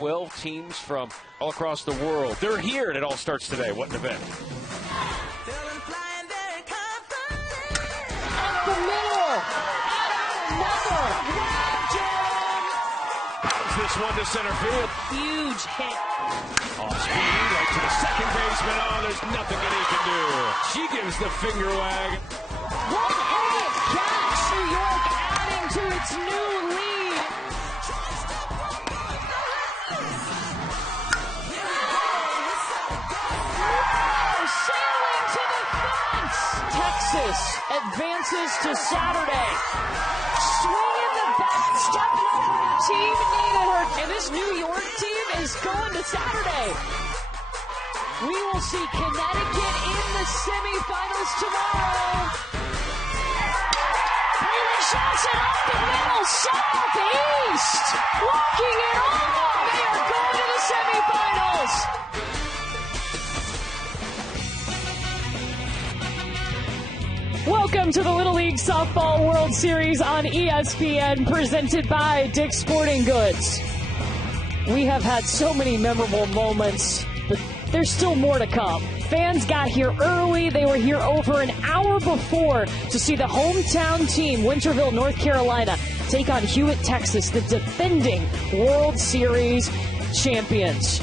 12 teams from all across the world. They're here, and it all starts today. What an event. Up the middle. Bounce this one to center field. Huge hit. Off speed, right to the second baseman. Oh, there's nothing that he can do. She gives the finger wag. One-handed catch. New York adding to its new lead. Sailing to the fence. Texas advances to Saturday. Swinging the bat, stepping over the team needed her. And this New York team is going to Saturday. We will see Connecticut in the semifinals tomorrow. Haley Johnson up the middle, southeast, walking it off. They are going to the semifinals. Welcome to the Little League Softball World Series on ESPN, presented by Dick's Sporting Goods. We have had so many memorable moments, but there's still more to come. Fans got here early. They were here over an hour before to see the hometown team, Winterville, North Carolina, take on Hewitt, Texas, the defending World Series champions.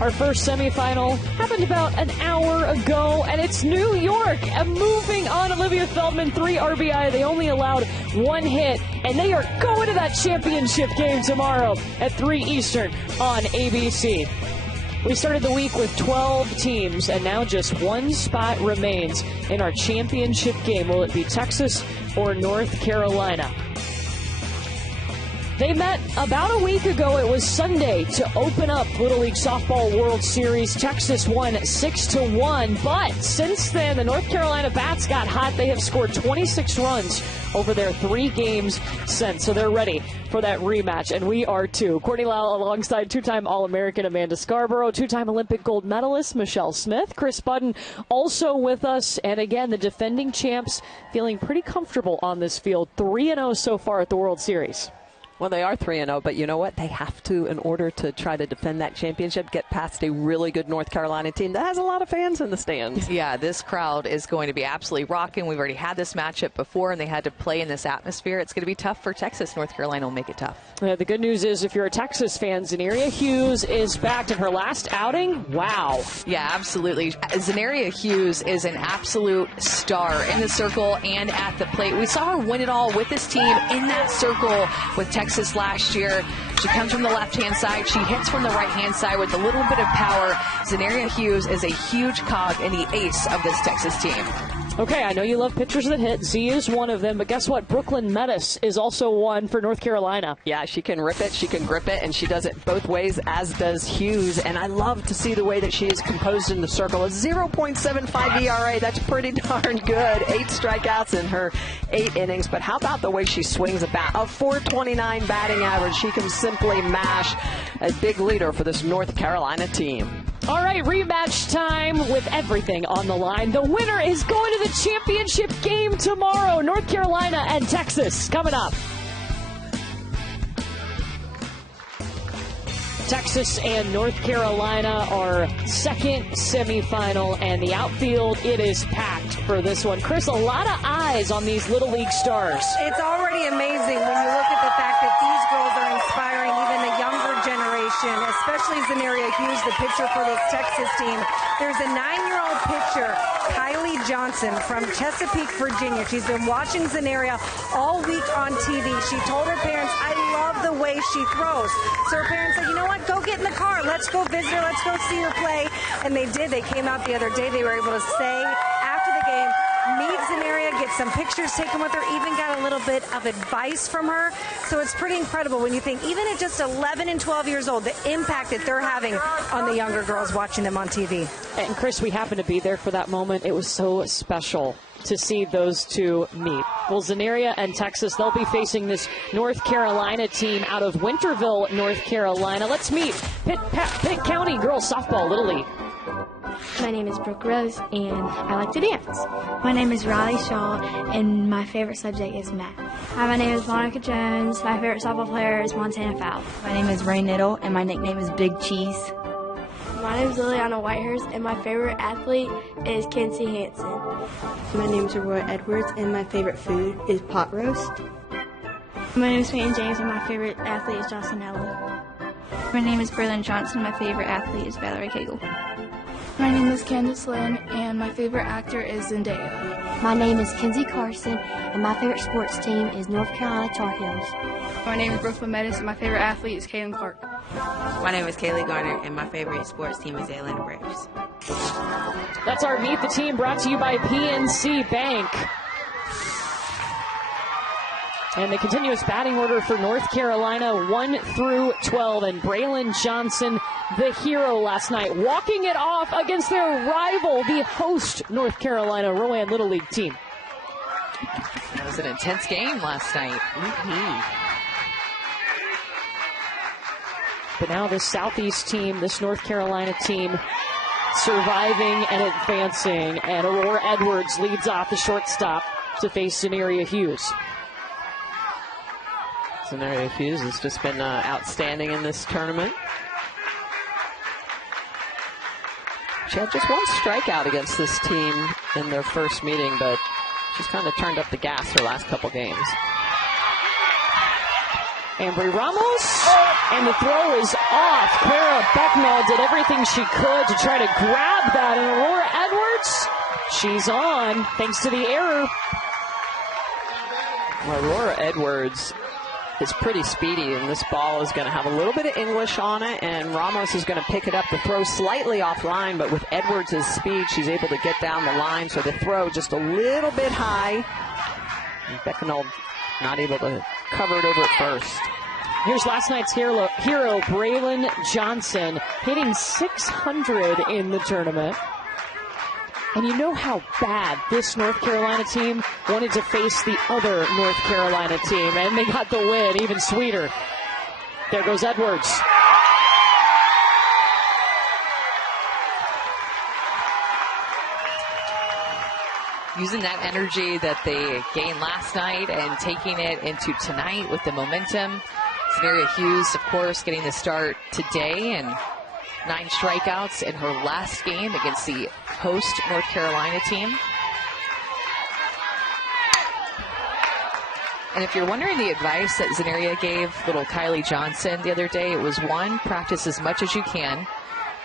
Our first semifinal happened about an hour ago, and it's New York. And moving on, Olivia Feldman, 3 RBI. They only allowed 1 hit, and they are going to that championship game tomorrow at 3 Eastern on ABC. We started the week with 12 teams, and now just 1 spot remains in our championship game. Will it be Texas or North Carolina? They met about a week ago. It was Sunday to open up Little League Softball World Series. Texas won 6-1, but since then, the North Carolina Bats got hot. They have scored 26 runs over their 3 games since, so they're ready for that rematch, and we are too. Courtney Lau alongside 2-time All-American Amanda Scarborough, 2-time Olympic gold medalist Michelle Smith, Chris Budden also with us, and again, the defending champs feeling pretty comfortable on this field. 3-0 so far at the World Series. Well, they are 3-0, but you know what? They have to, in order to try to defend that championship, get past a really good North Carolina team that has a lot of fans in the stands. Yeah, this crowd is going to be absolutely rocking. We've already had this matchup before, and they had to play in this atmosphere. It's going to be tough for Texas. North Carolina will make it tough. The good news is, if you're a Texas fan, Zaneria Hughes is back in her last outing. Wow. Yeah, absolutely. Zaneria Hughes is an absolute star in the circle and at the plate. We saw her win it all with this team in that circle with Texas last year. She comes from the left-hand side. She hits from the right-hand side with a little bit of power. Zaneria Hughes is a huge cog in the ace of this Texas team. Okay, I know you love pitchers that hit. Z is one of them, but guess what? Brooklyn Medhus is also one for North Carolina. Yeah, she can rip it, she can grip it, and she does it both ways, as does Hughes. And I love to see the way that she is composed in the circle. A 0.75 ERA, that's pretty darn good. 8 strikeouts in her 8 innings. But how about the way she swings a bat? A .429 batting average. She can simply mash. A big leader for this North Carolina team. All right, rematch time with everything on the line. The winner is going to the championship game tomorrow. North Carolina and Texas coming up. Texas and North Carolina are second semifinal, and the outfield, it is packed for this one. Chris, a lot of eyes on these Little League stars. It's already amazing when you look at the fact that these girls are inspiring even the younger generation, especially Zaneria Hughes, the pitcher for this Texas team. There's a 9-year-old pitcher, Kylie Johnson from Chesapeake, Virginia. She's been watching Zaneria all week on TV. She told her parents, I love the way she throws. So her parents said, you know what, go get in the car. Let's go visit her. Let's go see her play. And they did. They came out the other day. They were able to say after the game, meet Zaneria, get some pictures taken with her, even got a little bit of advice from her. So it's pretty incredible when you think, even at just 11 and 12 years old, the impact that they're having on the younger girls watching them on TV. And Chris, we happened to be there for that moment. It was so special to see those two meet. Well, Zaneria and Texas, they'll be facing this North Carolina team out of Winterville, North Carolina. Let's meet Pitt County Girls Softball Little League. My name is Brooke Rose, and I like to dance. My name is Riley Shaw, and my favorite subject is math. Hi, my name is Monica Jones. My favorite softball player is Montana Fowl. My name is Ray Niddle, and my nickname is Big Cheese. My name is Liliana Whitehurst, and my favorite athlete is Kenzie Hansen. My name is Aurora Edwards, and my favorite food is pot roast. My name is Peyton James, and my favorite athlete is Jocelyn Ella. My name is Berlin Johnson. My favorite athlete is Valerie Cagle. My name is Candace Lynn, and my favorite actor is Zendaya. My name is Kenzie Carson, and my favorite sports team is North Carolina Tar Heels. My name is Brooklyn Medhus, and my favorite athlete is Kaylin Clark. My name is Kaylee Garner, and my favorite sports team is the Atlanta Braves. That's our Meet the Team, brought to you by PNC Bank. And the continuous batting order for North Carolina, 1 through 12. And Braylon Johnson, the hero last night, walking it off against their rival, the host North Carolina Rowan Little League team. That was an intense game last night. But now this Southeast team, this North Carolina team, surviving and advancing. And Aurora Edwards leads off the shortstop to face Zaneria Hughes. Zaneria Hughes has just been outstanding in this tournament. She had just one strikeout against this team in their first meeting, but she's kind of turned up the gas her last couple games. Ambry Ramos, and the throw is off. Clara Becknell did everything she could to try to grab that, and Aurora Edwards, she's on thanks to the error. Well, Aurora Edwards is pretty speedy, and this ball is going to have a little bit of English on it, and Ramos is going to pick it up. The throw slightly offline, but with Edwards' speed, she's able to get down the line, so the throw just a little bit high. And Becknell not able to cover it over at first. Here's last night's hero, Braylon Johnson, hitting 600 in the tournament. And you know how bad this North Carolina team wanted to face the other North Carolina team, and they got the win, even sweeter. There goes Edwards. Using that energy that they gained last night and taking it into tonight with the momentum. Zaneria Hughes, of course, getting the start today, and 9 strikeouts in her last game against the host North Carolina team. And if you're wondering the advice that Zaneria gave little Kylie Johnson the other day, it was 1, practice as much as you can.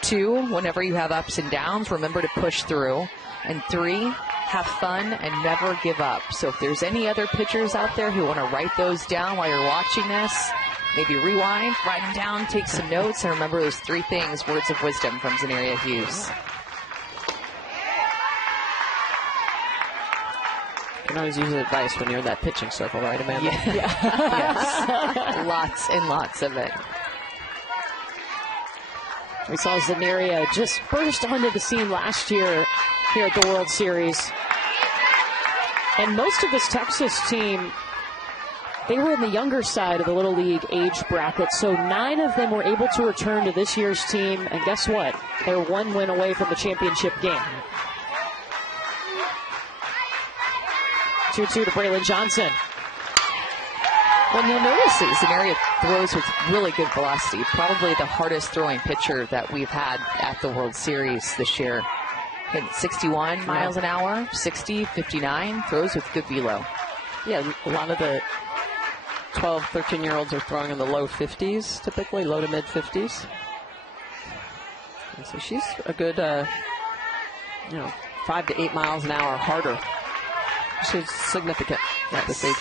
2, whenever you have ups and downs, remember to push through. And 3, have fun and never give up. So if there's any other pitchers out there who want to write those down while you're watching this, maybe rewind, write them down, take some notes, and remember those 3 things, words of wisdom from Zaneria Hughes. You can always use advice when you're in that pitching circle, right, Amanda? Yeah. Yes. Lots and lots of it. We saw Zaneria just burst onto the scene last year here at the World Series. And most of this Texas team, they were in the younger side of the Little League age bracket, so 9 of them were able to return to this year's team, and guess what? They're 1 win away from the championship game. 2-2 to Braylon Johnson. Well, you'll notice that Zaneria throws with really good velocity. Probably the hardest throwing pitcher that we've had at the World Series this year. Hitting 61 miles an hour, 60, 59, throws with good velo. Yeah, a lot of the 12, 13-year-olds are throwing in the low 50s, typically, low to mid 50s. And so she's a good, 5 to 8 miles an hour harder. She's significant at this age.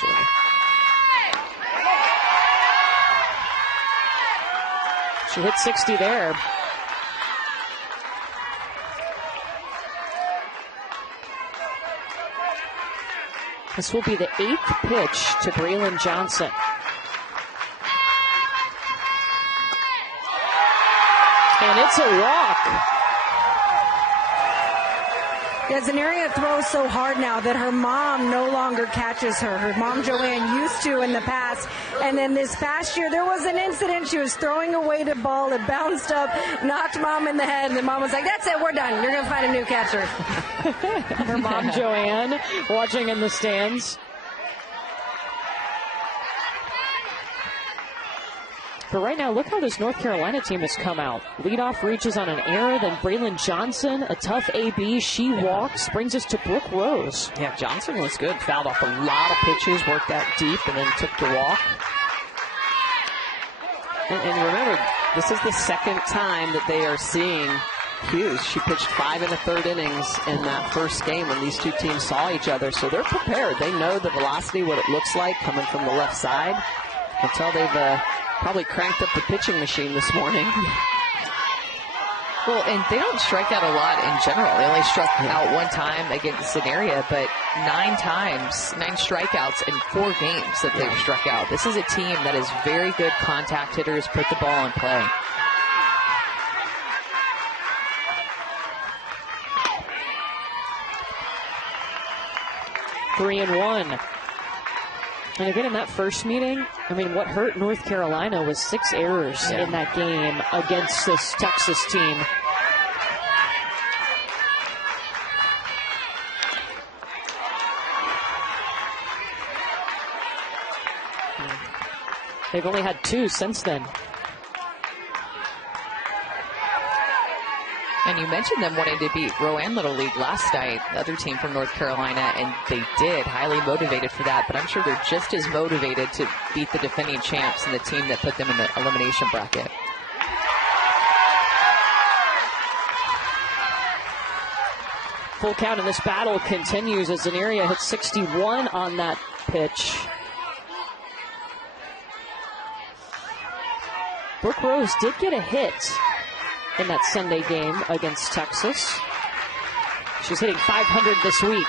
She hit 60 there. This will be the 8th pitch to Braylon Johnson. And it's a walk. Yeah, Zaneria throws so hard now that her mom no longer catches her. Her mom, Joanne, used to in the past. And then this past year, there was an incident. She was throwing away the ball. It bounced up, knocked mom in the head. And the mom was like, that's it, we're done. You're going to find a new catcher. Her mom, Joanne, watching in the stands. But right now, look how this North Carolina team has come out. Leadoff reaches on an error, then Braylon Johnson, a tough AB. She walks, brings us to Brooke Rose. Yeah, Johnson was good. Fouled off a lot of pitches, worked that deep, and then took the walk. And remember, this is the second time that they are seeing Hughes. She pitched 5 1/3 innings in that first game when these two teams saw each other. So they're prepared. They know the velocity, what it looks like coming from the left side. Until they've probably cranked up the pitching machine this morning. Well, and they don't strike out a lot in general. They only struck out one time against Zaneria, but 9 strikeouts in 4 games that they've struck out. This is a team that is very good contact hitters, put the ball in play. Three and one. And again, in that first meeting, I mean, what hurt North Carolina was 6 errors in that game against this Texas team. They've only had 2 since then. And you mentioned them wanting to beat Rowan Little League last night, the other team from North Carolina, and they did, highly motivated for that. But I'm sure they're just as motivated to beat the defending champs and the team that put them in the elimination bracket. Full count, and this battle continues as Zaneria hits 61 on that pitch. Brooke Rose did get a hit in that Sunday game against Texas. She's hitting .500 this week.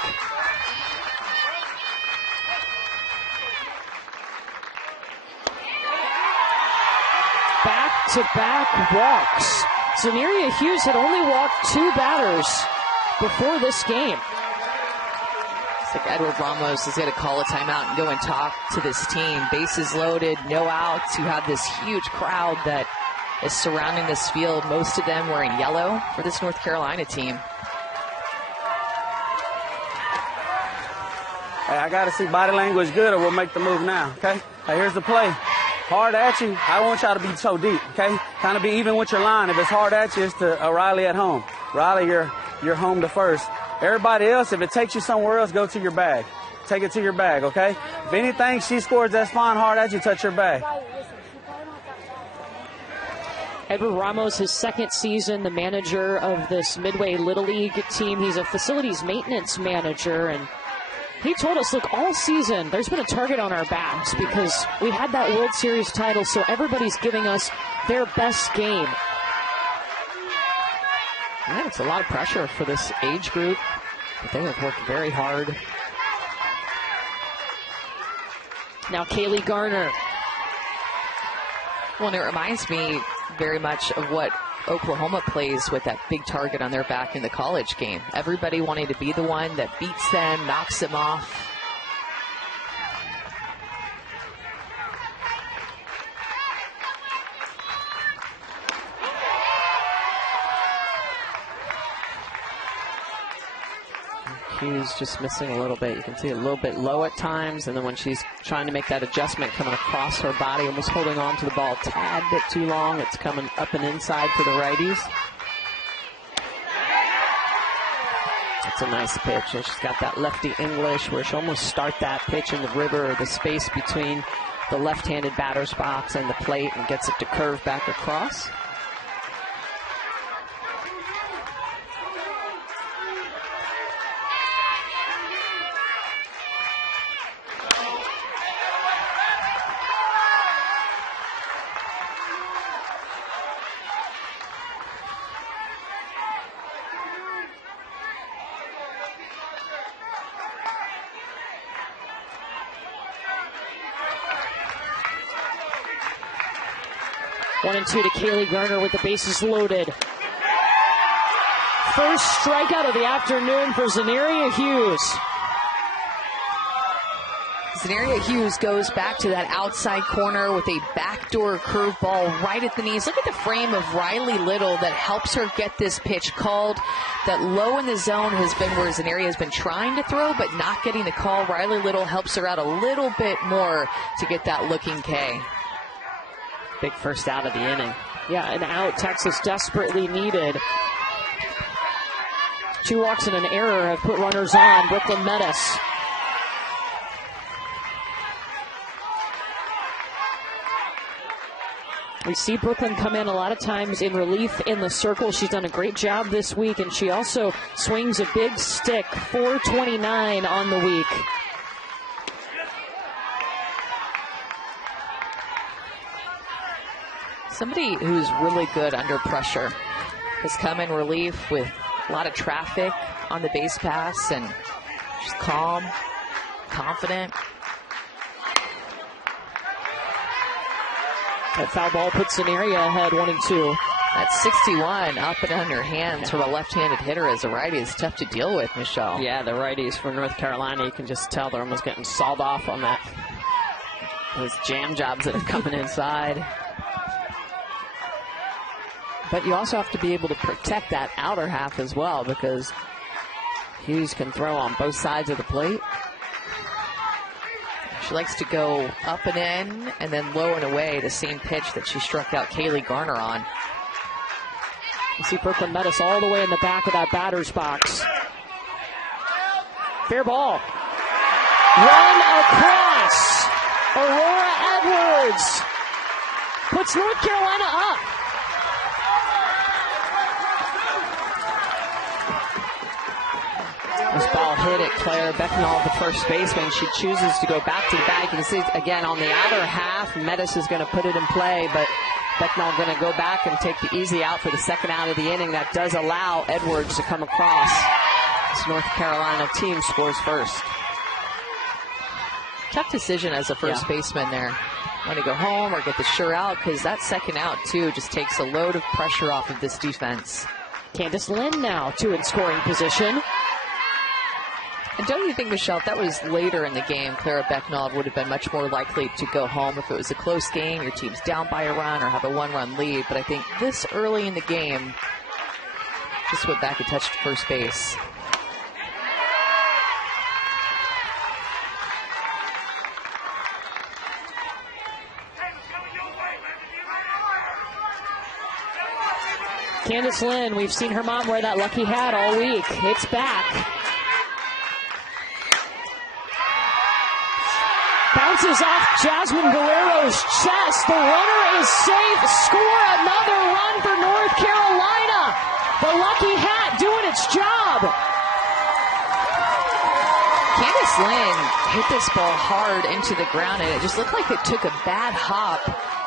Back-to-back walks. Zaneria Hughes had only walked 2 batters before this game. It's like Edward Ramos is going to call a timeout and go and talk to this team. Bases loaded, no outs. You have this huge crowd that is surrounding this field. Most of them wearing yellow for this North Carolina team. Hey, I got to see body language good or we'll make the move now, okay? Hey, here's the play. Hard at you. I want y'all to be so deep, okay? Kind of be even with your line. If it's hard at you, it's to Riley at home. Riley, you're home to first. Everybody else, if it takes you somewhere else, go to your bag. Take it to your bag, okay? If anything she scores that's fine, hard at you, touch your bag. Edward Ramos, his second season, the manager of this Midway Little League team. He's a facilities maintenance manager, and he told us, look, all season there's been a target on our backs because we had that World Series title, so everybody's giving us their best game. Yeah, it's a lot of pressure for this age group, but they have worked very hard. Now Kaylee Garner. Well, and it reminds me very much of what Oklahoma plays with that big target on their back in the college game. Everybody wanting to be the one that beats them, knocks them off. Hughes just missing a little bit. You can see a little bit low at times, and then when she's trying to make that adjustment coming across her body, almost holding on to the ball a tad bit too long, it's coming up and inside to the righties. It's a nice pitch, and she's got that lefty English where she'll almost start that pitch in the river or the space between the left-handed batter's box and the plate and gets it to curve back across. One and two to Kaylee Garner with the bases loaded. first strikeout of the afternoon for Zaneria Hughes. Zaneria Hughes goes back to that outside corner with a backdoor curveball right at the knees. Look at the frame of Riley Little that helps her get this pitch called. That low in the zone has been where Zaneria has been trying to throw but not getting the call. Riley Little helps her out a little bit more to get that looking K. Big first out of the inning. Yeah, an out Texas desperately needed. 2 walks and an error have put runners on Brooklyn Medhus. We see Brooklyn come in a lot of times in relief in the circle. She's done a great job this week, and she also swings a big stick, 429 on the week. Somebody who's really good under pressure has come in relief with a lot of traffic on the base pass, and she's calm, confident. That foul ball puts Zaneria ahead 1-2. That's 61 up and under hands from a left-handed hitter as a righty is tough to deal with, Michelle. Yeah, the righties from North Carolina, you can just tell they're almost getting sawed off on that. Those jam jobs that are coming inside. But you also have to be able to protect that outer half as well, because Hughes can throw on both sides of the plate. She likes to go up and in and then low and away, the same pitch that she struck out Kaylee Garner on. You see Brooklyn Medhus all the way in the back of that batter's box. Fair ball. Run across. Aurora Edwards puts North Carolina up. This ball hit at Claire Becknall, the first baseman. She chooses to go back to the bag. You can see, again, on the outer half, Medhus is going to put it in play, but Becknall going to go back and take the easy out for the second out of the inning. That does allow Edwards to come across. This North Carolina team scores first. Tough decision as a first baseman there. Want to go home or get the sure out, because that second out, too, just takes a load of pressure off of this defense. Candace Lynn now, 2 in scoring position. And don't you think, Michelle, if that was later in the game, Clara Becknall would have been much more likely to go home if it was a close game, your team's down by a run or have a 1-run lead. But I think this early in the game, just went back and touched first base. Candace Lynn, we've seen her mom wear that lucky hat all week. It's back. Bounces off Jasmine Guerrero's chest. The runner is safe. Score another run for North Carolina. The lucky hat doing its job. Candace Lynn hit this ball hard into the ground, and it just looked like it took a bad hop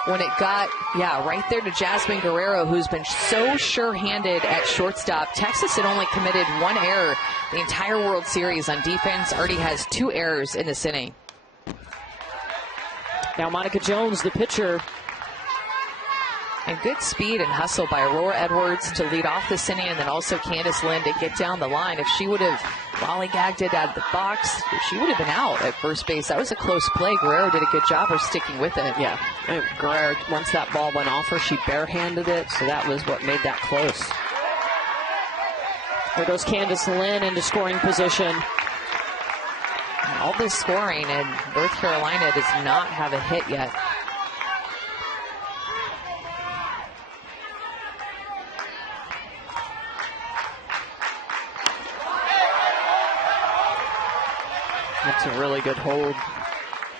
when it got, right there to Jasmine Guerrero, who's been so sure-handed at shortstop. Texas had only committed 1 error the entire World Series on defense. Already has 2 errors in this inning. Now Monica Jones, the pitcher. And good speed and hustle by Aurora Edwards to lead off this inning, and then also Candace Lynn to get down the line. If she would have lollygagged it out of the box, she would have been out at first base. That was a close play. Guerrero did a good job of sticking with it. Yeah, and Guerrero, once that ball went off her, she barehanded it, so that was what made that close. There goes Candace Lynn into scoring position. All this scoring, and North Carolina does not have a hit yet. That's a really good hold.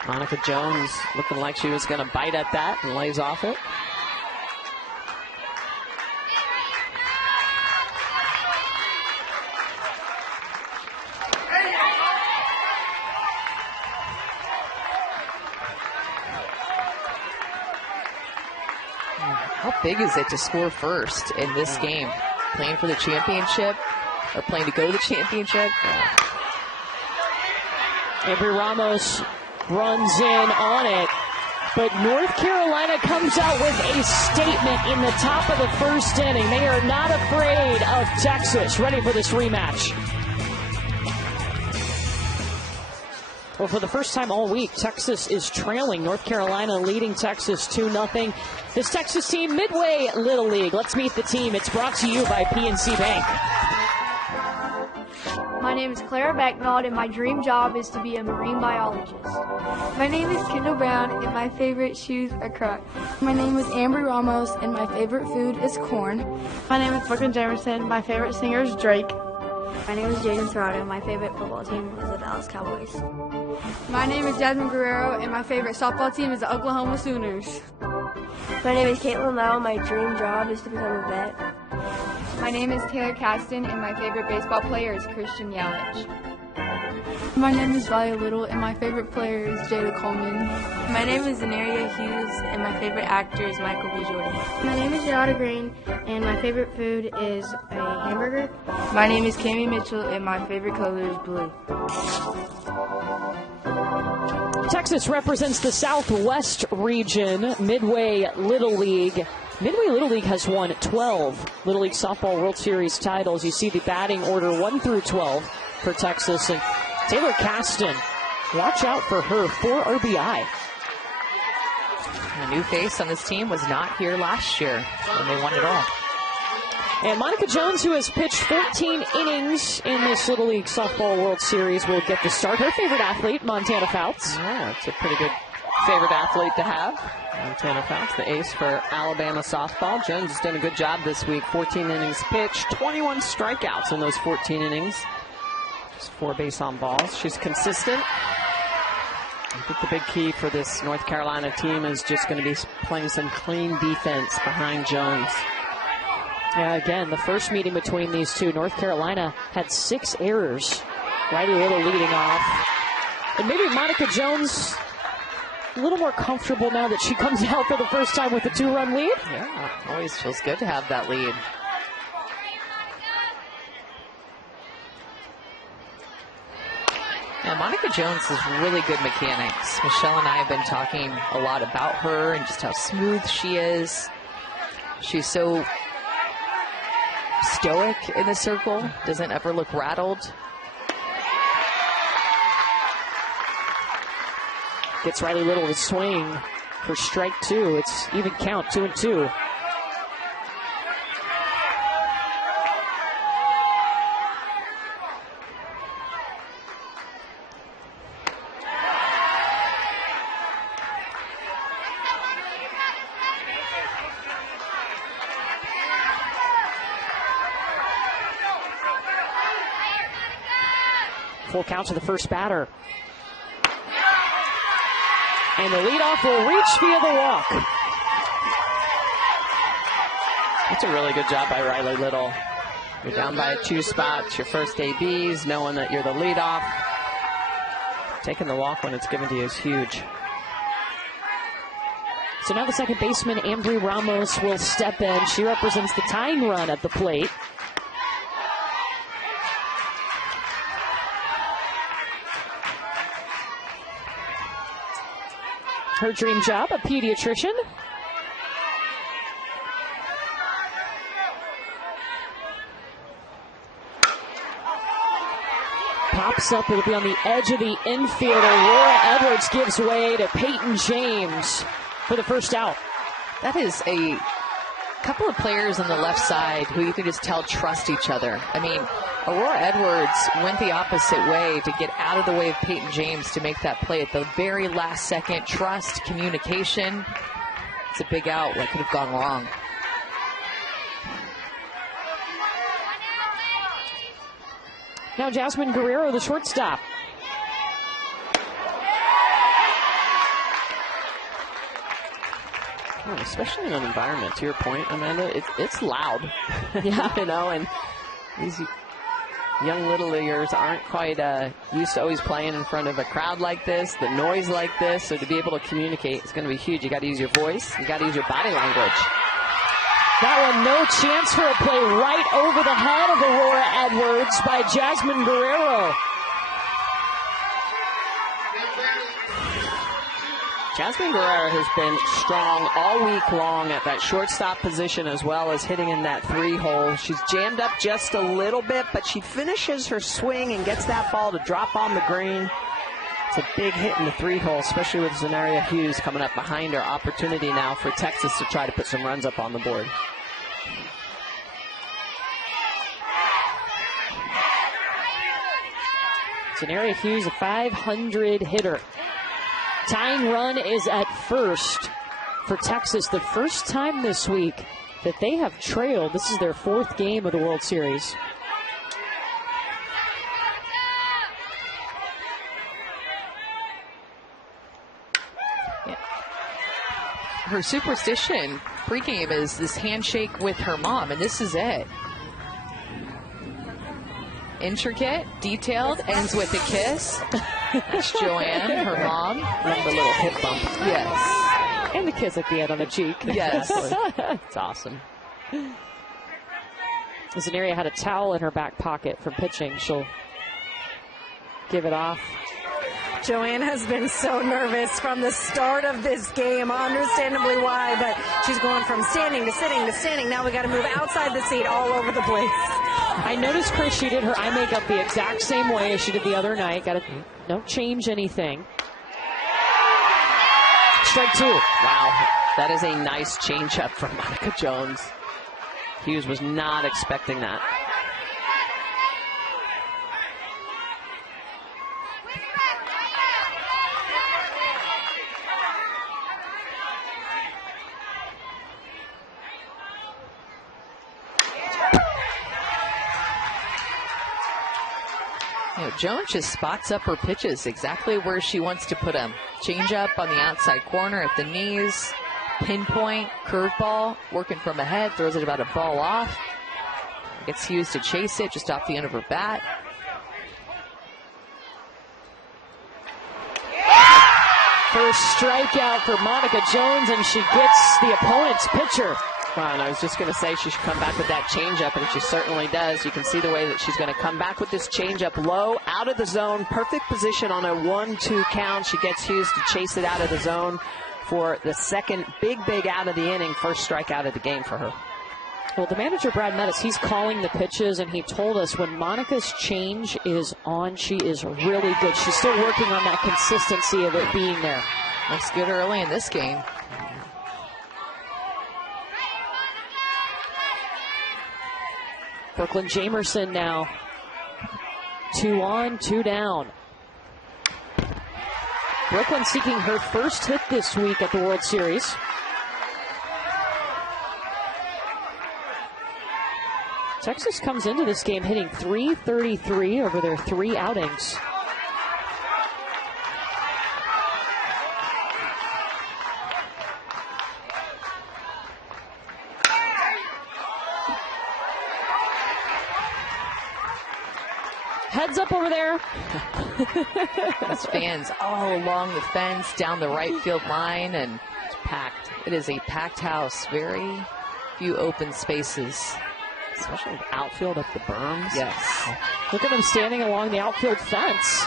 Monica Jones looking like she was going to bite at that and lays off it. How big is it to score first in this game? Playing for the championship or playing to go to the championship? Avery Ramos runs in on it. But North Carolina comes out with a statement in the top of the first inning. They are not afraid of Texas. Ready for this rematch. Well, for the first time all week, Texas is trailing. North Carolina leading Texas 2-0. This Texas team, Midway Little League. Let's meet the team. It's brought to you by PNC Bank. My name is Clara Becknald, and my dream job is to be a marine biologist. My name is Kendall Brown, and my favorite shoes are Crocs. My name is Amber Ramos, and my favorite food is corn. My name is Brooklyn Jamerson. My favorite singer is Drake. My name is Jaden Serrato. My favorite football team is the Dallas Cowboys. My name is Jasmine Guerrero, and my favorite softball team is the Oklahoma Sooners. My name is Caitlin Lau. My dream job is to become a vet. My name is Taylor Caston, and my favorite baseball player is Christian Yelich. My name is Riley Little, and my favorite player is Jada Coleman. My name is Zaneria Hughes, and my favorite actor is Michael B. Jordan. My name is Gerarda Green, and my favorite food is a hamburger. My name is Cami Mitchell, and my favorite color is blue. Texas represents the Southwest region, Midway Little League. Midway Little League has won 12 Little League Softball World Series titles. You see the batting order 1 through 12 for Texas. And Taylor Caston, watch out for her, 4 RBI. A new face on this team was not here last year when they won it all. And Monica Jones, who has pitched 14 innings in this Little League Softball World Series, will get the start. Her favorite athlete, Montana Fouts. Yeah, it's a pretty good favorite athlete to have. Montana Fouts, the ace for Alabama softball. Jones has done a good job this week. 14 innings pitched, 21 strikeouts in those 14 innings. Just 4 base on balls. She's consistent. I think the big key for this North Carolina team is just going to be playing some clean defense behind Jones. Yeah, again, the first meeting between these two, North Carolina had 6 errors. Riley Little leading off. And maybe Monica Jones a little more comfortable now that she comes out for the first time with a 2-run lead. Yeah, always feels good to have that lead. Yeah, Monica Jones is really good mechanics. Michelle and I have been talking a lot about her and just how smooth she is. She's so stoic in the circle, doesn't ever look rattled. Gets Riley Little to swing for strike 2. It's even count, 2-2. Full count to the first batter. And the leadoff will reach via the walk. That's a really good job by Riley Little. You're down by 2 spots, your first ABs, knowing that you're the leadoff. Taking the walk when it's given to you is huge. So now the second baseman, Ambry Ramos, will step in. She represents the tying run at the plate. Her dream job, a pediatrician. Pops up, it'll be on the edge of the infield. Aurora Edwards gives way to Peyton James for the first out. That is a couple of players on the left side who you can just tell trust each other. I mean, Aurora Edwards went the opposite way to get out of the way of Peyton James to make that play at the very last second. Trust, communication. It's a big out. What could have gone wrong? Now Jasmine Guerrero, the shortstop. Oh, especially in an environment, to your point, Amanda, it's loud. Yeah. You know, and these young Little Leaguers aren't quite used to always playing in front of a crowd like this, the noise like this, so to be able to communicate is going to be huge. You got to use your voice, you got to use your body language. That one, no chance for a play right over the head of Aurora Edwards by Jasmine Guerrero. Jasmine Guerrero has been strong all week long at that shortstop position as well as hitting in that 3-hole. She's jammed up just a little bit, but she finishes her swing and gets that ball to drop on the green. It's a big hit in the 3-hole, especially with Zaneria Hughes coming up behind her. Opportunity now for Texas to try to put some runs up on the board. Zaneria Hughes, a 500 hitter. Tying run is at first for Texas. The first time this week that they have trailed. This is their 4th game of the World Series. Yeah. Her superstition pregame is this handshake with her mom, and this is it. Intricate, detailed, ends with a kiss. That's Joanne, her mom. And the little hip bump. Yes. And the kiss at the end on the cheek. Yes. It's awesome. Zaneria had a towel in her back pocket from pitching. She'll give it off. Joanne has been so nervous from the start of this game, understandably why, but she's going from standing to sitting to standing. Now we got to move outside the seat all over the place. I noticed, Chris, she did her eye makeup the exact same way as she did the other night. Don't change anything. Strike 2. Wow, that is a nice changeup from Monica Jones. Hughes was not expecting that. Jones just spots up her pitches exactly where she wants to put them. Change up on the outside corner at the knees, pinpoint, curveball, working from ahead, throws it about a ball off. Gets Hughes to chase it just off the end of her bat. First strikeout for Monica Jones, and she gets the opponent's pitcher. Wow, and I was just going to say she should come back with that changeup, and she certainly does. You can see the way that she's going to come back with this changeup low, out of the zone, perfect position on a 1-2 count. She gets Hughes to chase it out of the zone for the second big out of the inning, first strikeout of the game for her. Well, the manager, Brad Medhus, he's calling the pitches, and he told us when Monica's change is on, she is really good. She's still working on that consistency of it being there. Looks good early in this game. Brooklyn Jamerson now. 2 on, 2 down. Brooklyn seeking her first hit this week at the World Series. Texas comes into this game hitting .333 over their 3 outings. Heads up over there. There's fans all along the fence, down the right field line, and it's packed. It is a packed house. Very few open spaces. Especially the outfield up the berms. Yes. Look at them standing along the outfield fence.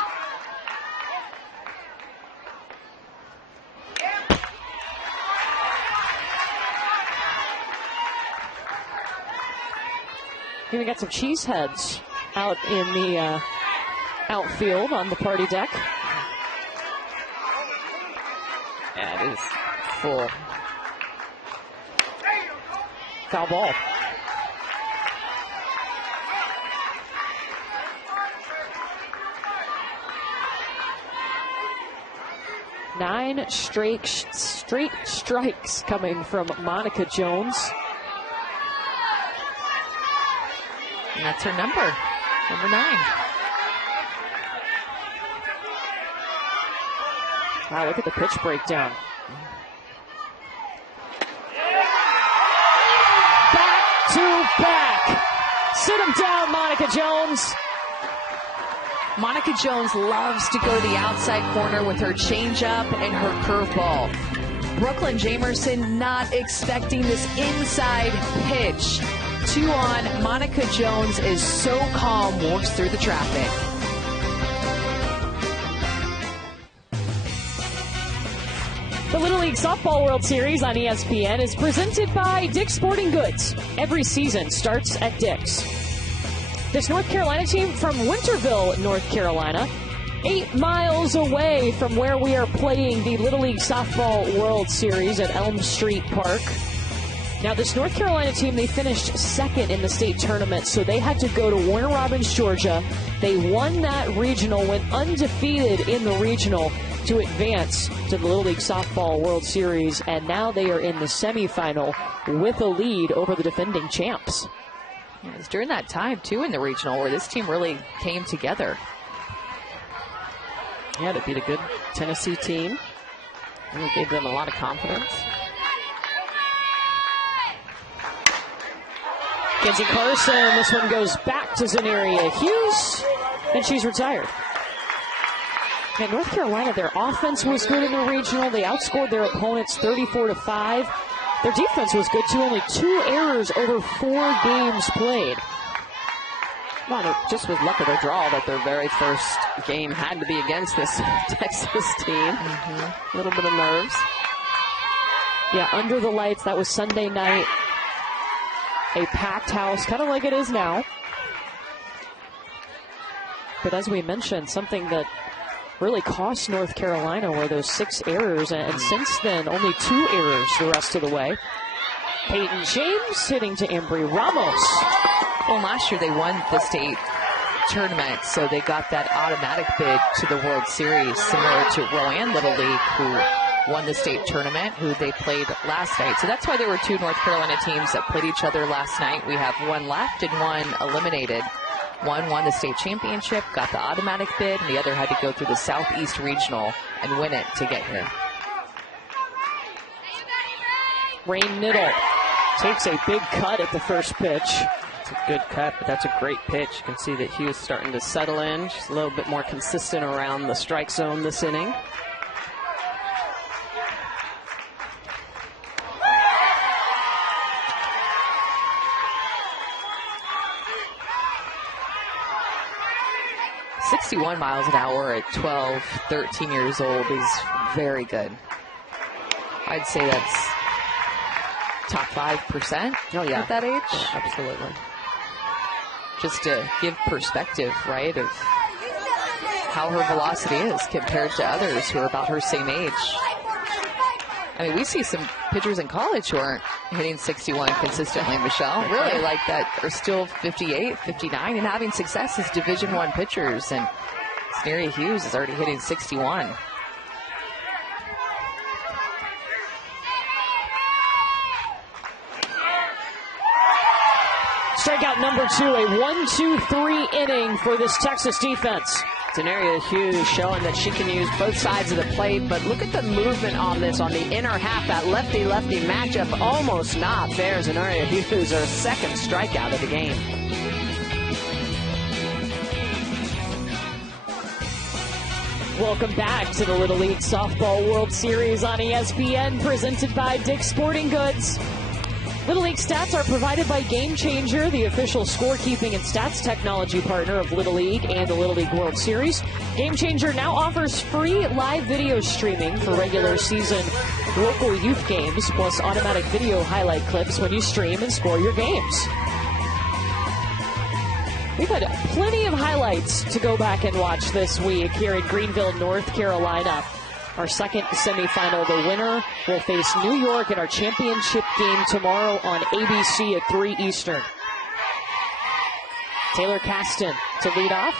Even got some cheese heads out in the outfield on the party deck. Yeah, it is full. Foul ball. Nine straight strikes coming from Monica Jones. And that's her number 9. Wow, look at the pitch breakdown. Back to back. Sit him down, Monica Jones. Monica Jones loves to go to the outside corner with her changeup and her curveball. Brooklyn Jamerson not expecting this inside pitch. 2 on. Monica Jones is so calm, works through the traffic. The Little League Softball World Series on ESPN is presented by Dick's Sporting Goods. Every season starts at Dick's. This North Carolina team from Winterville, North Carolina, 8 miles away from where we are playing the Little League Softball World Series at Elm Street Park. Now, this North Carolina team, they finished second in the state tournament, so they had to go to Warner Robins, Georgia. They won that regional, went undefeated in the regional to advance to the Little League Softball World Series, and now they are in the semifinal with a lead over the defending champs. Yeah, it was during that time, too, in the regional where this team really came together. Yeah, they beat a good Tennessee team. And it gave them a lot of confidence. Kenzie Carson, this one goes back to Zaneria Hughes, and she's retired. And North Carolina, their offense was good in the regional. They outscored their opponents 34-5. Their defense was good too, only 2 errors over 4 games played. Well, it just was luck of the draw that their very first game had to be against this Texas team. A little bit of nerves. Yeah, under the lights, that was Sunday night. A packed house, kind of like it is now. But as we mentioned, something that really cost North Carolina were those 6 errors, and since then, only 2 errors the rest of the way. Peyton James hitting to Embry Ramos. Well, last year they won the state tournament, so they got that automatic bid to the World Series, similar to Rowan Little League, who won the state tournament, who they played last night. So that's why there were 2 North Carolina teams that played each other last night. We have one left and one eliminated. One won the state championship, got the automatic bid, and the other had to go through the Southeast Regional and win it to get here. Rain Niddle takes a big cut at the first pitch. It's a good cut, but that's a great pitch. You can see that Hughes starting to settle in. She's a little bit more consistent around the strike zone this inning. .61 miles an hour at 12, 13 years old is very good. I'd say that's top 5%. Oh, yeah. At that age. Yeah, absolutely. Just to give perspective, right, of how her velocity is compared to others who are about her same age. I mean, we see some pitchers in college who aren't hitting 61 consistently, Michelle. Really, like that are still 58, 59, and having success as Division I pitchers. And Zaneria Hughes is already hitting 61. Strikeout number 2, a 1-2-3 inning for this Texas defense. Zaneria Hughes showing that she can use both sides of the plate, but look at the movement on this on the inner half. That lefty-lefty matchup almost not there. Zaneria Hughes, her second strikeout of the game. Welcome back to the Little League Softball World Series on ESPN, presented by Dick's Sporting Goods. Little League stats are provided by Game Changer, the official scorekeeping and stats technology partner of Little League and the Little League World Series. Game Changer now offers free live video streaming for regular season local youth games, plus automatic video highlight clips when you stream and score your games. We've had plenty of highlights to go back and watch this week here in Greenville, North Carolina. Our second semifinal, the winner will face New York in our championship game tomorrow on ABC at 3 Eastern. Taylor Caston to lead off,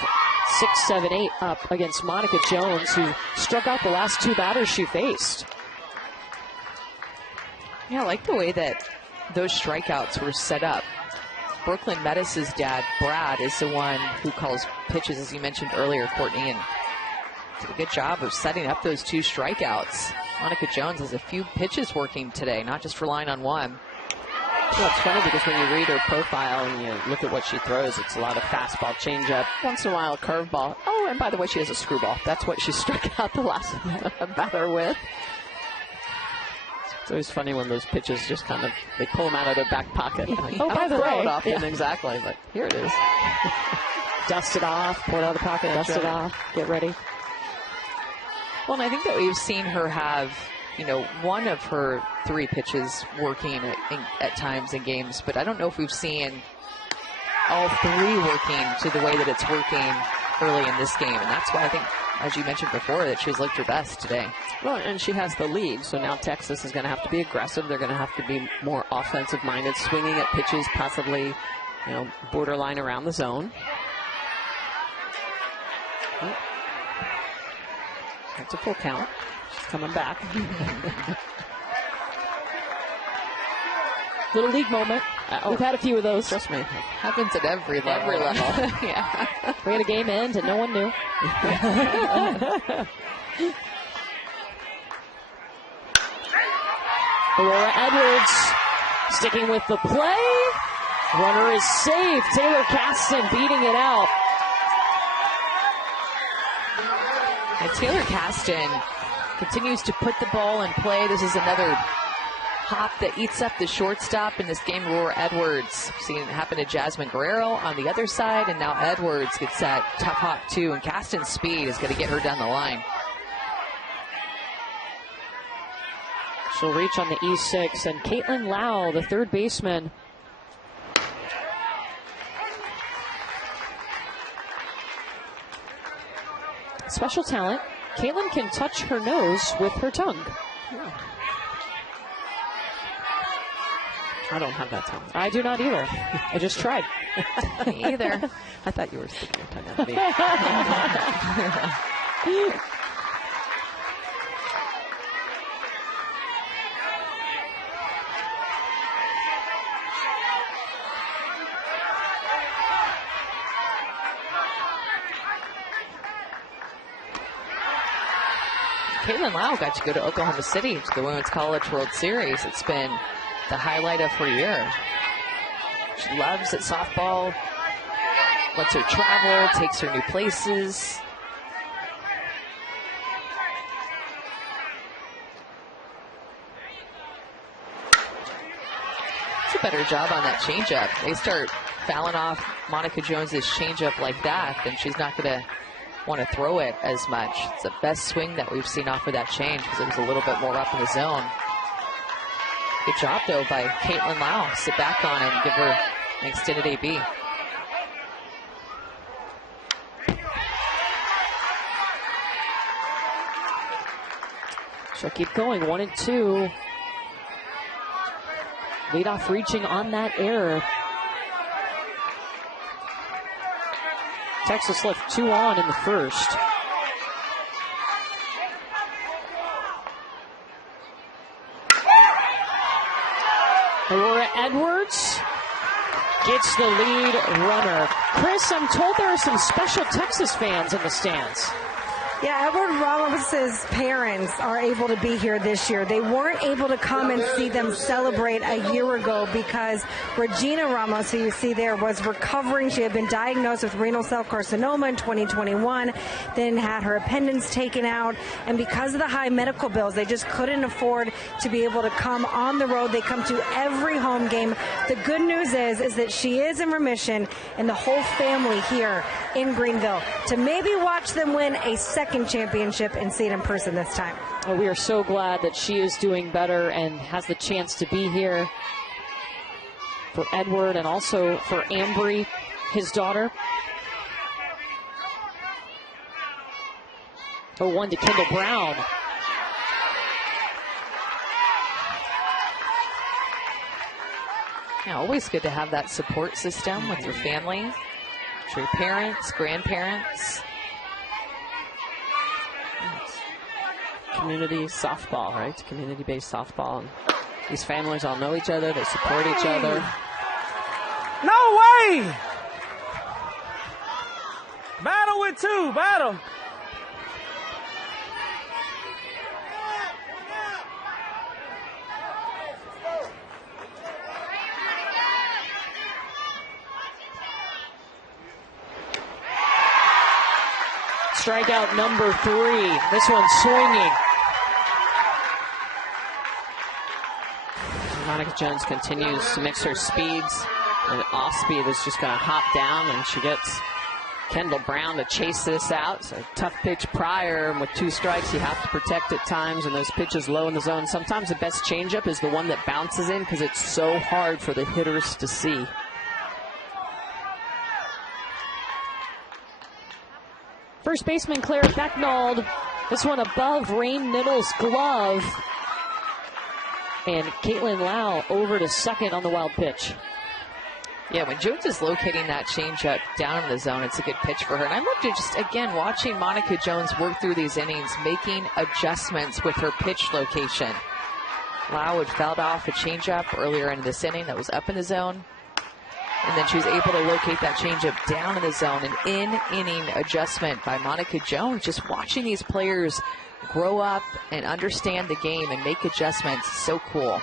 6-7-8 up against Monica Jones, who struck out the last 2 batters she faced. Yeah, I like the way that those strikeouts were set up. Brooklyn Medhus' dad, Brad, is the one who calls pitches, as you mentioned earlier, Courtney, and did a good job of setting up those 2 strikeouts. Monica Jones has a few pitches working today, not just relying on one. Well, it's funny because when you read her profile and you look at what she throws, it's a lot of fastball, changeup, once in a while a curveball. Oh, and by the way, she has a screwball. That's what she struck out the last batter with. It's always funny when those pitches just kind of, they pull them out of their back pocket. Oh, by the way. It often, exactly, but here it is. Dust it off, pull it out of the pocket, dust it off, get ready. Well, and I think that we've seen her have you know, one of her 3 pitches working at times in games, but I don't know if we've seen all 3 working to the way that it's working early in this game. And that's why I think, as you mentioned before, that she's looked her best today. Well, and she has the lead, so now Texas is going to have to be aggressive. They're going to have to be more offensive-minded, swinging at pitches possibly, you know, borderline around the zone. Oh. That's a full count. She's coming back. Little league moment. We've had a few of those. Trust me. It happens at every level. Yeah. We had a game end and no one knew. Aurora Edwards sticking with the play. Runner is safe. Taylor Caston beating it out. And Taylor Caston continues to put the ball in play. This is another hop that eats up the shortstop in this game. Aurora Edwards, seen it happen to Jasmine Guerrero on the other side, and now Edwards gets that tough hop too, and Caston's speed is going to get her down the line. She'll reach on the E6, and Caitlin Lau, the third baseman, special talent. Caitlin can touch her nose with her tongue. I don't have that tongue. I do not either. I just tried. Me either. I thought you were sticking your tongue at me. Caitlin Lau got to go to Oklahoma City to the Women's College World Series. It's been the highlight of her year. She loves it softball, lets her travel, takes her new places. It's a better job on that changeup. They start fouling off Monica Jones's changeup like that, then she's not going to want to throw it as much. It's the best swing that we've seen off of that change because it was a little bit more up in the zone. Good job, though, by Caitlin Lau. Sit back on it and give her an extended AB. She'll keep going, 1-2. Leadoff reaching on that error. Texas left 2 on in the first. Aurora Edwards gets the lead runner. Chris, I'm told there are some special Texas fans in the stands. Yeah, Edward Ramos's parents are able to be here this year. They weren't able to come and see them celebrate a year ago because Regina Ramos, who you see there, was recovering. She had been diagnosed with renal cell carcinoma in 2021, then had her appendix taken out. And because of the high medical bills, they just couldn't afford to be able to come on the road. They come to every home game. The good news is that she is in remission, and the whole family here in Greenville to maybe watch them win a second championship and see it in person this time. Oh, we are so glad that she is doing better and has the chance to be here for Edward and also for Ambry, his daughter. 0-1 to Kendall Brown. Yeah, always good to have that support system with your family, with your parents, grandparents. Community softball, right? Community-based softball. And these families all know each other. They support each other. No way! Battle with 2. Battle. Strikeout number 3. This one swinging. Monica Jones continues to mix her speeds. And off speed is just going to hop down, and she gets Kendall Brown to chase this out. So tough pitch prior, and with 2 strikes, you have to protect at times, and those pitches low in the zone. Sometimes the best changeup is the one that bounces in because it's so hard for the hitters to see. First baseman Claire Becknold. This one above Rain Niddle's glove. And Caitlin Lau over to second on the wild pitch. Yeah, when Jones is locating that changeup down in the zone, it's a good pitch for her. And I loved it just, again, watching Monica Jones work through these innings, making adjustments with her pitch location. Lau had fouled off a changeup earlier in this inning that was up in the zone. And then she was able to locate that changeup down in the zone. An in-inning adjustment by Monica Jones. Just watching these players grow up and understand the game and make adjustments. So cool.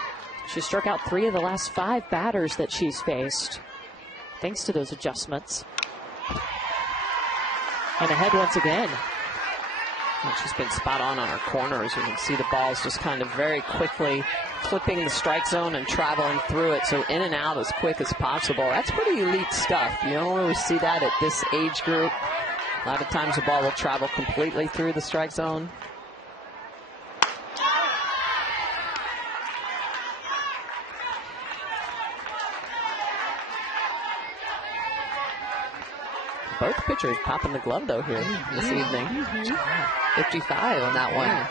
She struck out 3 of the last 5 batters that she's faced, thanks to those adjustments. And ahead once again. And she's been spot on her corners. You can see the balls just kind of very quickly clipping the strike zone and traveling through it. So in and out as quick as possible. That's pretty elite stuff. You don't always see that at this age group. A lot of times the ball will travel completely through the strike zone. Both pitchers popping the glove, though, here this evening. 55 on that one.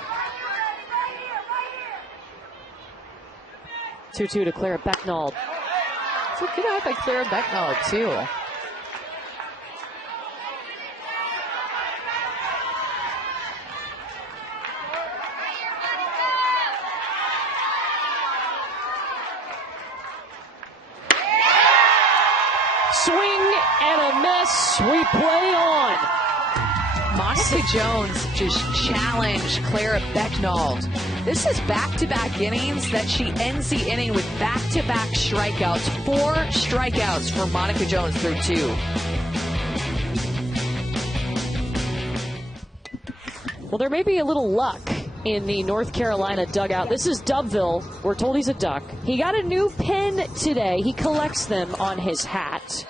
2-2 to Clara Becknold. It's a good eye by Clara Becknold, too. Swing and a miss. We play on. Monica Jones just challenged Clara Becknold. This is back-to-back innings that she ends the inning with back-to-back strikeouts. 4 strikeouts for Monica Jones through 2. Well, there may be a little luck in the North Carolina dugout. This is Dubville. We're told he's a Duck. He got a new pin today. He collects them on his hat.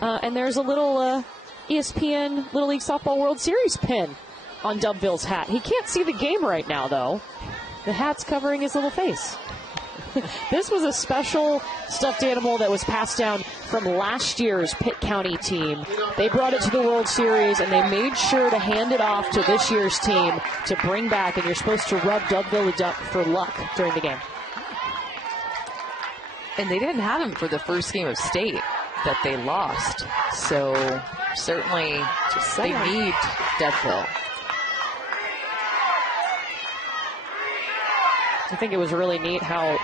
And there's a little ESPN Little League Softball World Series pin on Dubville's hat. He can't see the game right now, though. The hat's covering his little face. This was a special stuffed animal that was passed down from last year's Pitt County team. They brought it to the World Series, and they made sure to hand it off to this year's team to bring back, and you're supposed to rub Dubville the Duck for luck during the game. And they didn't have him for the first game of state that they lost. So certainly they need Dubville. I think it was really neat how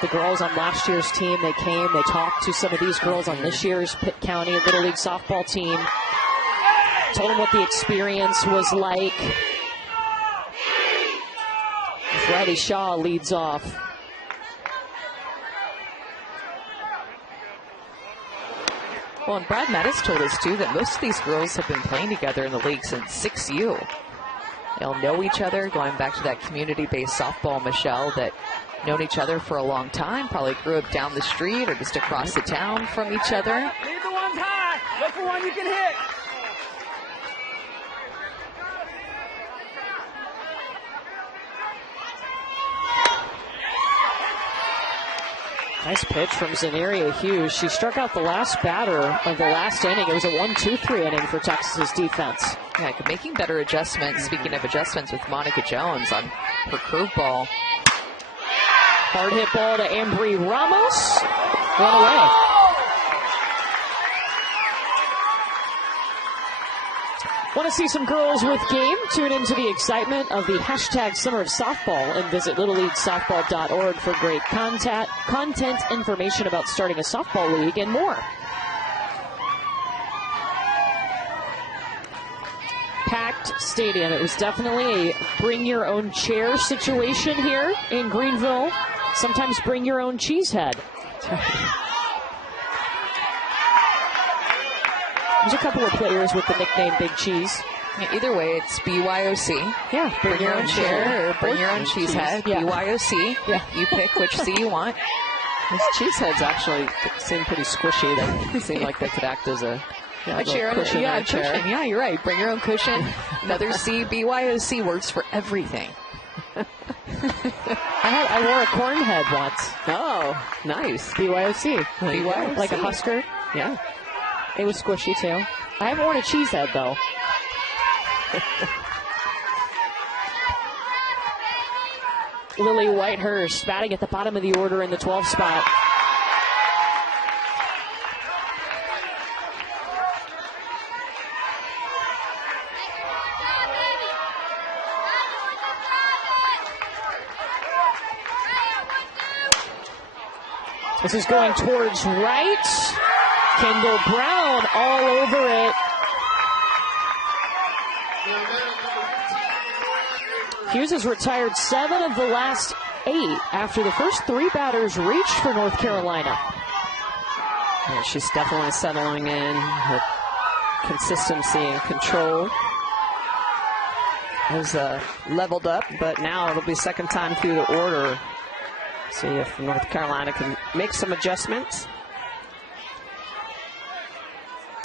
the girls on last year's team, they came, they talked to some of these girls on this year's Pitt County Little League softball team, told them what the experience was like. Riley Shaw leads off. Well, and Brad Mattis told us, too, that most of these girls have been playing together in the league since 6U. They'll know each other, going back to that community-based softball, Michelle, that known each other for a long time, probably grew up down the street or just across the town from each other. Leave the ones high. Look for one you can hit. Nice pitch from Zaneria Hughes. She struck out the last batter of the last inning. It was a 1-2-3 inning for Texas's defense. Yeah, making better adjustments. Speaking of adjustments with Monica Jones on her curveball. Hard hit ball to Ambry Ramos. Run away. Want to see some girls with game? Tune into the excitement of the hashtag Summer of Softball and visit littleleaguesoftball.org for great content, information about starting a softball league, and more. Packed stadium. It was definitely a bring your own chair situation here in Greenville. Sometimes bring your own cheesehead. There's a couple of players with the nickname Big Cheese. Yeah, either way, it's BYOC. Yeah. Bring your own chair or bring your own cheesehead. Yeah. BYOC. Yeah. You pick which C you want. These cheeseheads actually seem pretty squishy. They seem like they could act as a Yeah, a chair. Cushion Yeah, a chair. cushion. Yeah, you're right. Bring your own cushion. Another C. BYOC works for everything. I wore a corn head once. Oh, nice. BYOC. BYOC. Like a Husker. Yeah. It was squishy, too. I haven't worn a cheese head, though. Lily Whitehurst batting at the bottom of the order in the 12th spot. This is going towards right. Kendall Brown all over it. Hughes has retired 7 of the last 8 after the first 3 batters reached for North Carolina. Yeah, she's definitely settling in. Her consistency and control has leveled up, but now it'll be second time through the order. See if North Carolina can make some adjustments.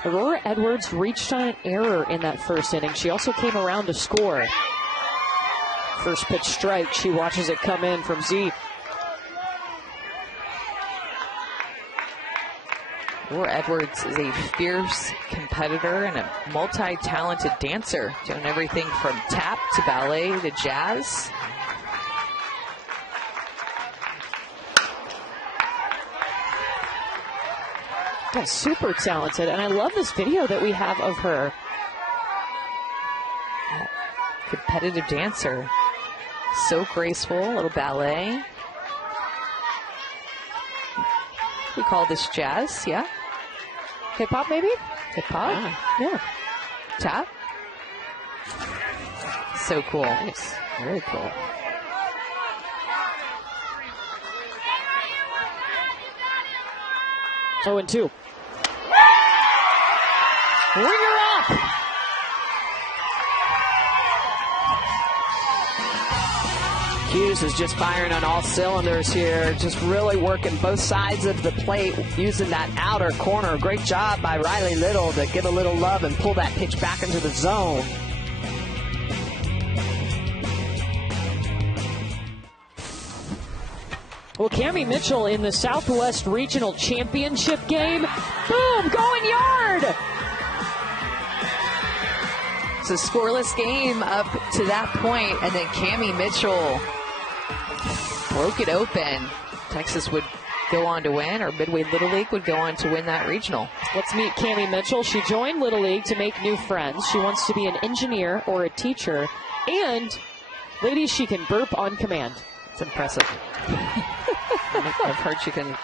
Aurora Edwards reached on an error in that first inning. She also came around to score. First pitch strike. She watches it come in from Z. Aurora Edwards is a fierce competitor and a multi-talented dancer, doing everything from tap to ballet to jazz. Yeah, super talented, and I love this video that we have of her. Competitive dancer. So graceful, a little ballet. We call this jazz, yeah? Hip-hop, maybe? Hip-hop? Yeah. Tap? So cool. Nice. Very cool. Oh, and 2. Ring her up! Hughes is just firing on all cylinders here, just really working both sides of the plate, using that outer corner. Great job by Riley Little to get a little love and pull that pitch back into the zone. Well, Cammie Mitchell in the Southwest Regional Championship game. Boom, going yard! It's a scoreless game up to that point, and then Cammie Mitchell broke it open. Texas would go on to win, or Midway Little League would go on to win that regional. Let's meet Cammie Mitchell. She joined Little League to make new friends. She wants to be an engineer or a teacher. And, ladies, she can burp on command. It's impressive. I've heard she can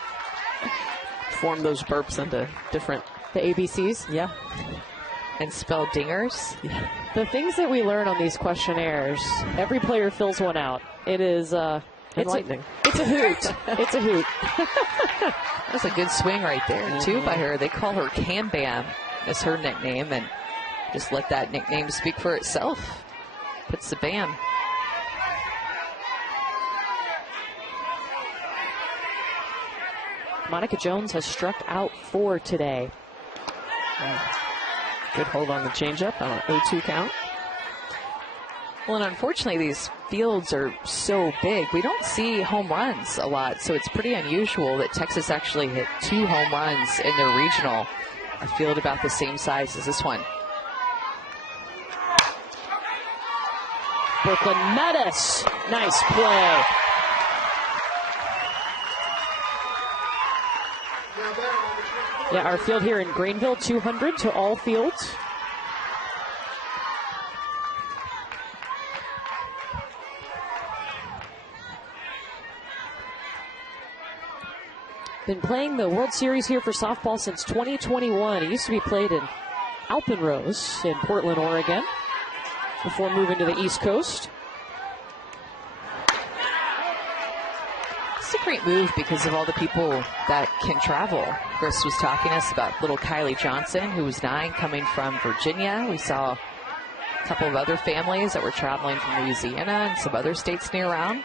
form those burps into different... The ABCs? Yeah. And spell dingers. Yeah. The things that we learn on these questionnaires, every player fills one out. It is enlightening. It's a hoot. It's a hoot. That's a good swing right there, too, by her. They call her Cam Bam as her nickname, and just let that nickname speak for itself. Puts the bam. Monica Jones has struck out 4 today. Good hold on the changeup on an 0-2 count. Well, and unfortunately, these fields are so big. We don't see home runs a lot, so it's pretty unusual that Texas actually hit 2 home runs in their regional. A field about the same size as this one. Brooklyn Medhus. Nice play. Yeah, our field here in Greenville, 200 to all fields. Been playing the World Series here for softball since 2021. It used to be played in Alpenrose in Portland, Oregon, before moving to the East Coast. It's a great move because of all the people that can travel. Chris was talking to us about little Kylie Johnson, who was 9, coming from Virginia. We saw a couple of other families that were traveling from Louisiana and some other states near around.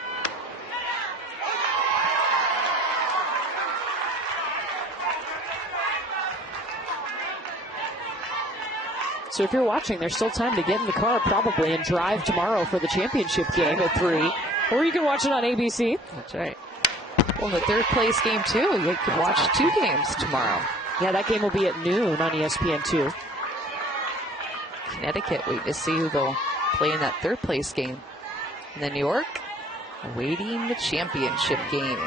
So if you're watching, there's still time to get in the car probably and drive tomorrow for the championship game at 3. Or you can watch it on ABC. That's right. Well, the third place game, too. You can watch 2 games tomorrow. Yeah, that game will be at noon on ESPN2. Connecticut, wait to see who they'll play in that third place game. And then New York, awaiting the championship game.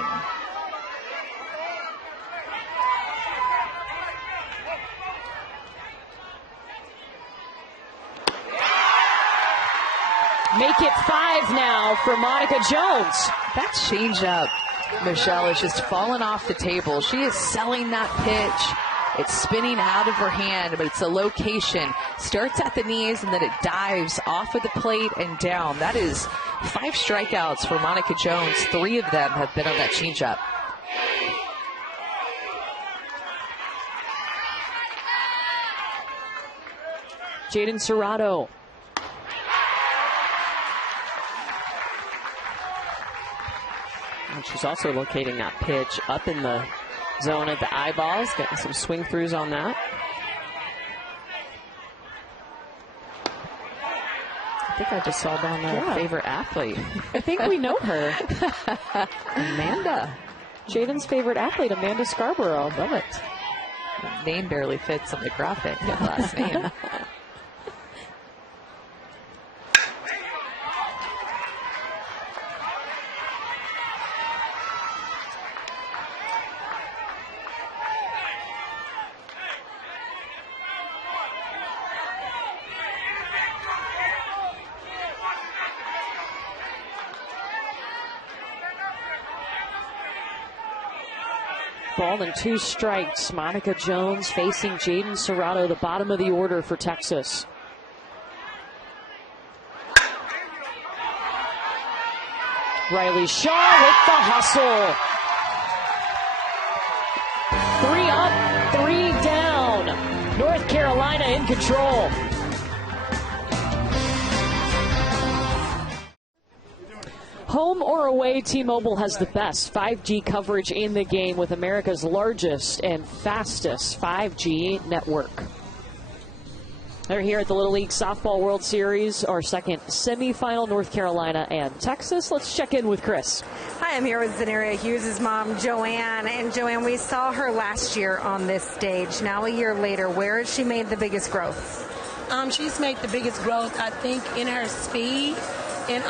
Make it 5 now for Monica Jones. That changeup, Michelle, is just falling off the table. She is selling that pitch. It's spinning out of her hand, but it's a location. Starts at the knees, and then it dives off of the plate and down. That is 5 strikeouts for Monica Jones. 3 of them have been on that changeup. Jaden Serrato. And she's also locating that pitch up in the zone at the eyeballs, getting some swing throughs on that. I think I just saw down their favorite athlete. I think we know her. Amanda. Jaden's favorite athlete, Amanda Scarborough. Love it. The name barely fits on the graphic, the last name. Ball and 2 strikes. Monica Jones facing Jaden Serrato, the bottom of the order for Texas. Riley Shaw with the hustle. 3 up, 3 down. North Carolina in control. Home or away, T-Mobile has the best 5G coverage in the game with America's largest and fastest 5G network. They're here at the Little League Softball World Series, our second semifinal, North Carolina and Texas. Let's check in with Chris. Hi, I'm here with Zaneria Hughes' mom, Joanne. And Joanne, we saw her last year on this stage. Now a year later, where has she made the biggest growth? She's made the biggest growth, I think, in her speed and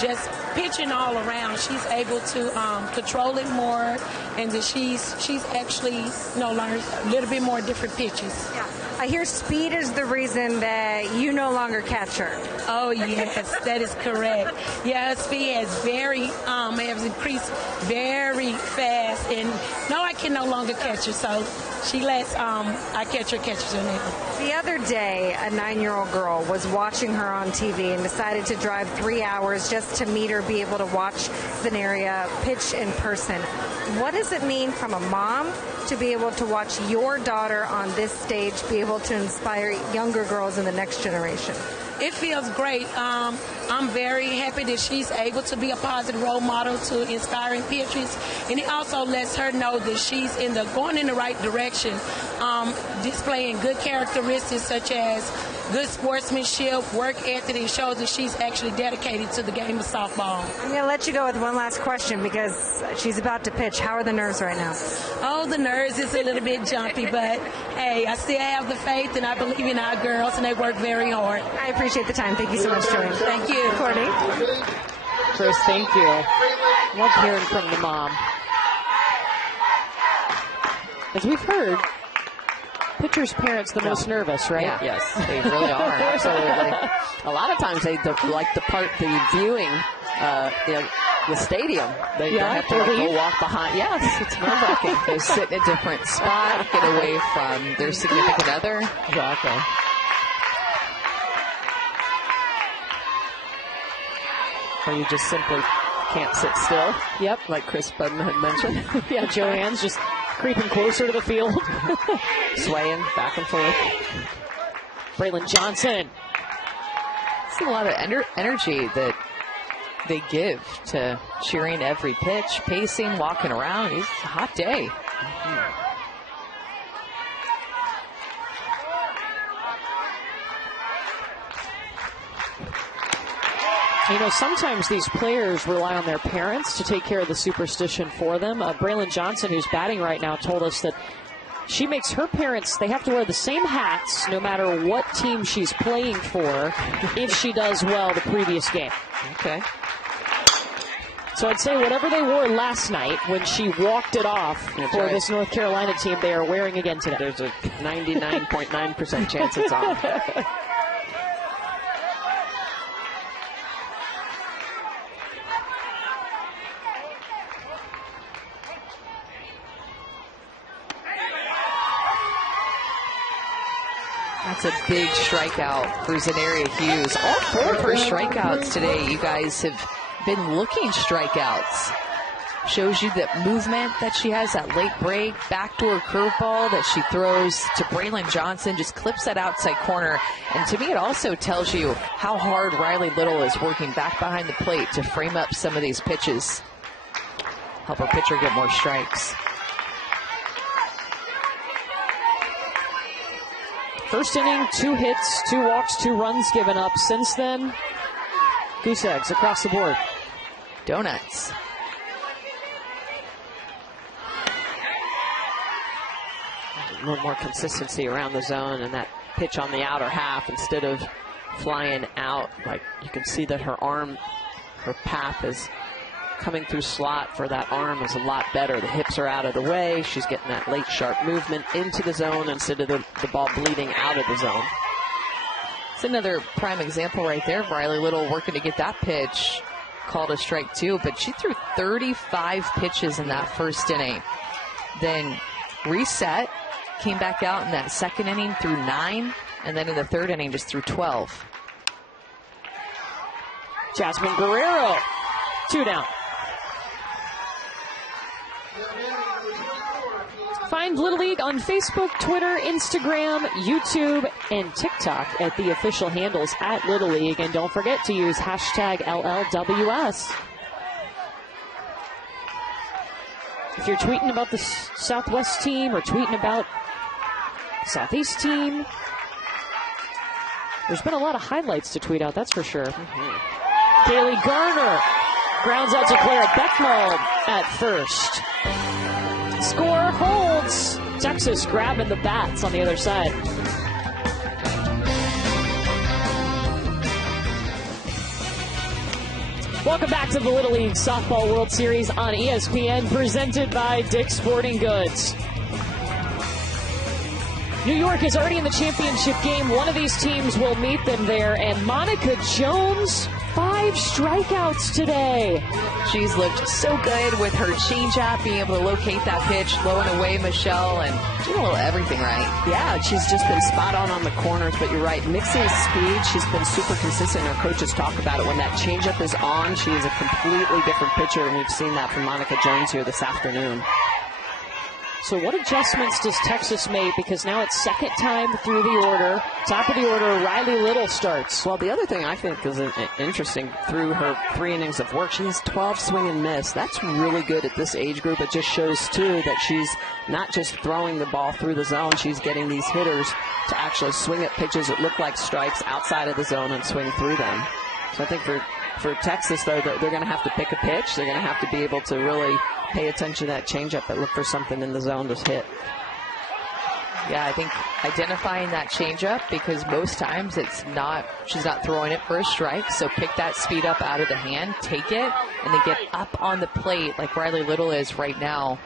just pitching all around. She's able to control it more, and that she's actually learned a little bit more different pitches. Yeah. I hear speed is the reason that you no longer catch her. Oh yes, that is correct. Yeah, her speed has increased very fast, and no, I can no longer catch her. So she lets I catches her now. The other day, a 9-year-old girl was watching her on TV and decided to drive 3 hours just to meet her, be able to watch Zaneria pitch in person. What does it mean from a mom to be able to watch your daughter on this stage, be able to inspire younger girls in the next generation? It feels great. I'm very happy that she's able to be a positive role model to inspiring pitchers, and it also lets her know that she's going in the right direction, displaying good characteristics such as good sportsmanship, work ethic, and shows that she's actually dedicated to the game of softball. I'm going to let you go with one last question because she's about to pitch. How are the nerves right now? Oh, the nerves is a little bit jumpy, but hey, I still have the faith, and I believe in our girls, and they work very hard. I appreciate the time. Thank you so much, Joanne. Thank you. Courtney. Chris, thank you. Love hearing from the mom. As we've heard, pitcher's parents the most nervous, right? Yeah. Yes, they really are. Absolutely. A lot of times they like the viewing, the stadium. They don't have to go walk behind. Yes, it's nerve-wracking. They sit in a different spot, get away from their significant other. Exactly. Or you just simply can't sit still. Yep. Like Chris Budden had mentioned. Yeah, Joanne's just creeping closer to the field. Swaying back and forth. Braylon Johnson. It's a lot of energy that they give to cheering every pitch, pacing, walking around. It's a hot day. You know, sometimes these players rely on their parents to take care of the superstition for them. Braylon Johnson, who's batting right now, told us that she makes her parents, they have to wear the same hats no matter what team she's playing for if she does well the previous game. Okay. So I'd say whatever they wore last night when she walked it off for this North Carolina team, they are wearing again today. There's a 99.9% chance it's on. That's a big strikeout for Zaneria Hughes. All 4 of her strikeouts today, you guys have been looking strikeouts. Shows you that movement that she has, that late break, backdoor curveball that she throws to Braylon Johnson, just clips that outside corner. And to me, it also tells you how hard Riley Little is working back behind the plate to frame up some of these pitches. Help her pitcher get more strikes. First inning, 2 hits, 2 walks, 2 runs given up. Since then, goose eggs across the board. Donuts. A little more consistency around the zone, and that pitch on the outer half instead of flying out. Like, you can see that her arm, her path is coming through slot for that arm is a lot better. The hips are out of the way. She's getting that late sharp movement into the zone instead of the ball bleeding out of the zone. It's another prime example right there of Riley Little working to get that pitch called a strike too, but she threw 35 pitches in that first inning. Then reset, came back out in that second inning, threw 9, and then in the third inning just threw 12. Jasmine Guerrero, 2 down. Find Little League on Facebook, Twitter, Instagram, YouTube, and TikTok at the official handles at Little League. And don't forget to use hashtag LLWS. If you're tweeting about the Southwest team or tweeting about Southeast team, there's been a lot of highlights to tweet out, that's for sure. Kaylee Garner grounds out to Clara Beckmold at first. Score holds. Texas grabbing the bats on the other side. Welcome back to the Little League Softball World Series on ESPN, presented by Dick's Sporting Goods. New York is already in the championship game. One of these teams will meet them there. And Monica Jones, 5 strikeouts today. She's looked so good with her changeup, being able to locate that pitch, low and away, Michelle, and doing a little everything right. Yeah, she's just been spot on the corners, but you're right. Mixing speed, she's been super consistent. Our coaches talk about it. When that changeup is on, she is a completely different pitcher, and we've seen that from Monica Jones here this afternoon. So what adjustments does Texas make? Because now it's second time through the order. Top of the order, Riley Little starts. Well, the other thing I think is interesting, through her 3 innings of work, she has 12 swing and miss. That's really good at this age group. It just shows, too, that she's not just throwing the ball through the zone. She's getting these hitters to actually swing at pitches that look like strikes outside of the zone and swing through them. So I think for Texas, though, they're going to have to pick a pitch. They're going to have to be able to really pay attention to that changeup and look for something in the zone to hit. Yeah, I think identifying that changeup, because most times she's not throwing it for a strike. So pick that speed up out of the hand, take it, and then get up on the plate like Riley Little is right now.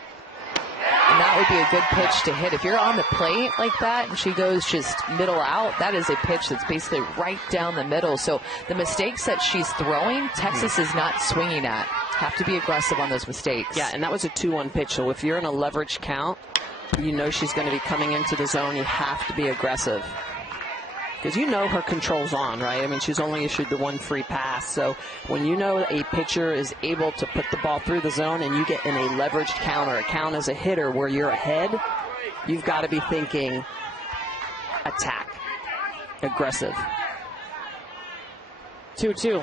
And that would be a good pitch to hit. If you're on the plate like that and she goes just middle out, that is a pitch that's basically right down the middle. So the mistakes that she's throwing, Texas is not swinging at. Have to be aggressive on those mistakes. Yeah, and that was a 2-1 pitch. So if you're in a leverage count, you know she's going to be coming into the zone. You have to be aggressive. Because you know her control's on, right? I mean, she's only issued the 1 free pass. So when you know a pitcher is able to put the ball through the zone and you get in a leveraged count or a count as a hitter where you're ahead, you've got to be thinking attack, aggressive. 2-2.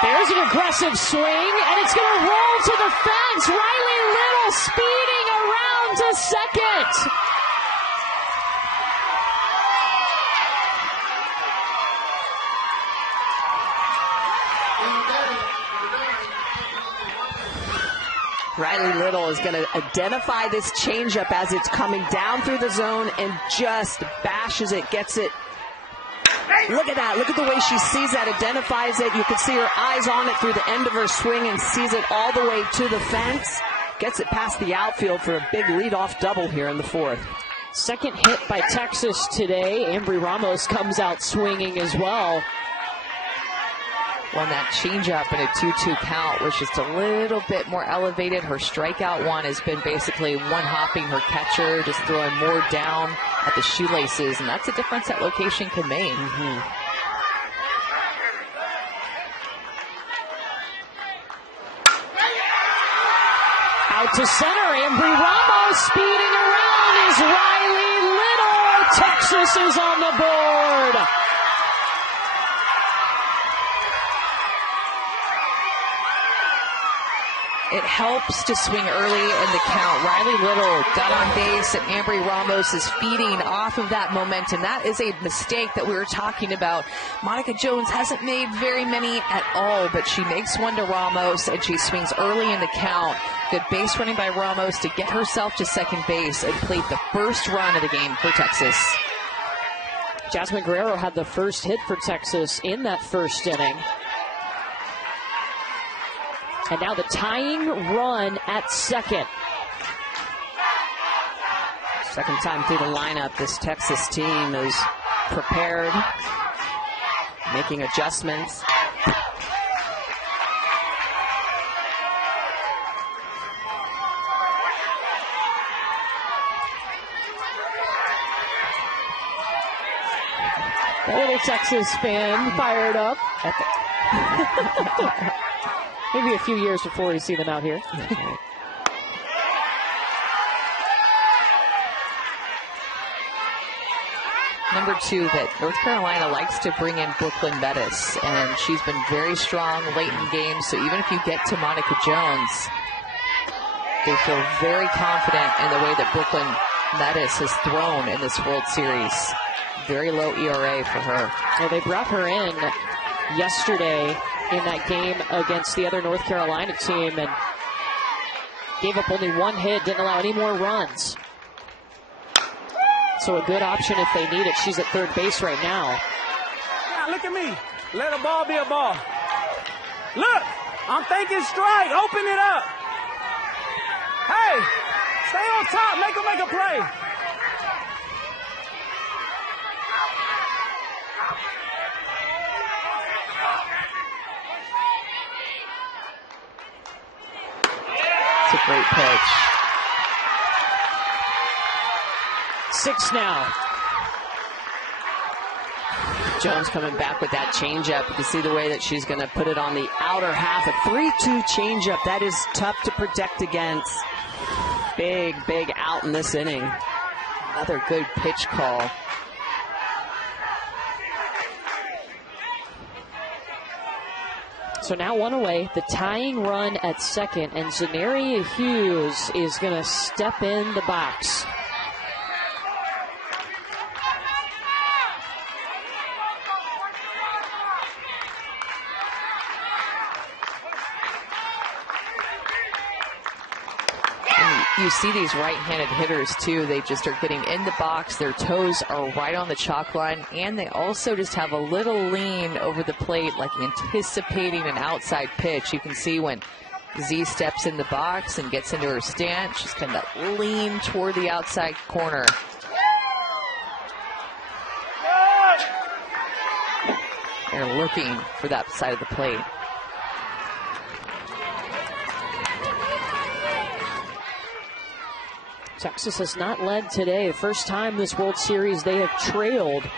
There's an aggressive swing, and it's going to roll to the fence. Riley Little speeding around to second. Riley Little is going to identify this changeup as it's coming down through the zone and just bashes it, gets it. Look at that. Look at the way she sees that, identifies it. You can see her eyes on it through the end of her swing and sees it all the way to the fence. Gets it past the outfield for a big leadoff double here in the fourth. Second hit by Texas today. Ambry Ramos comes out swinging as well. Well, that changeup in a 2-2 count was just a little bit more elevated. Her strikeout one has been basically one-hopping her catcher, just throwing more down at the shoelaces, and that's a difference that location can make. Out to center, Ambry Ramos speeding around is Riley Little. Texas is on the board. It helps to swing early in the count. Riley Little got on base, and Ambry Ramos is feeding off of that momentum. That is a mistake that we were talking about. Monica Jones hasn't made very many at all, but she makes one to Ramos, and she swings early in the count. Good base running by Ramos to get herself to second base and plate the first run of the game for Texas. Jasmine Guerrero had the first hit for Texas in that first inning. And now the tying run at second. Second time through the lineup, this Texas team is prepared, making adjustments. A little Texas fan fired up. Maybe a few years before we see them out here. Number two, that North Carolina likes to bring in Brooklyn Medhus, and she's been very strong late in games, so even if you get to Monica Jones, they feel very confident in the way that Brooklyn Medhus has thrown in this World Series. Very low ERA for her. Well, they brought her in yesterday in that game against the other North Carolina team and gave up only one hit, didn't allow any more runs. So a good option if they need it. She's at third base right now. Now look at me. Let a ball be a ball. Look, I'm thinking strike. Open it up. Hey, stay on top. Make a play. It's a great pitch. 6 now. Jones coming back with that changeup. You can see the way that she's going to put it on the outer half. A 3-2 changeup. That is tough to protect against. Big out in this inning. Another good pitch call. So now one away, the tying run at second, and Zaneria Hughes is going to step in the box. You see these right-handed hitters, too. They just are getting in the box. Their toes are right on the chalk line, and they also just have a little lean over the plate, like anticipating an outside pitch. You can see when Z steps in the box and gets into her stance, she's kind of that lean toward the outside corner. They're looking for that side of the plate. Texas has not led today. First time this World Series they have trailed.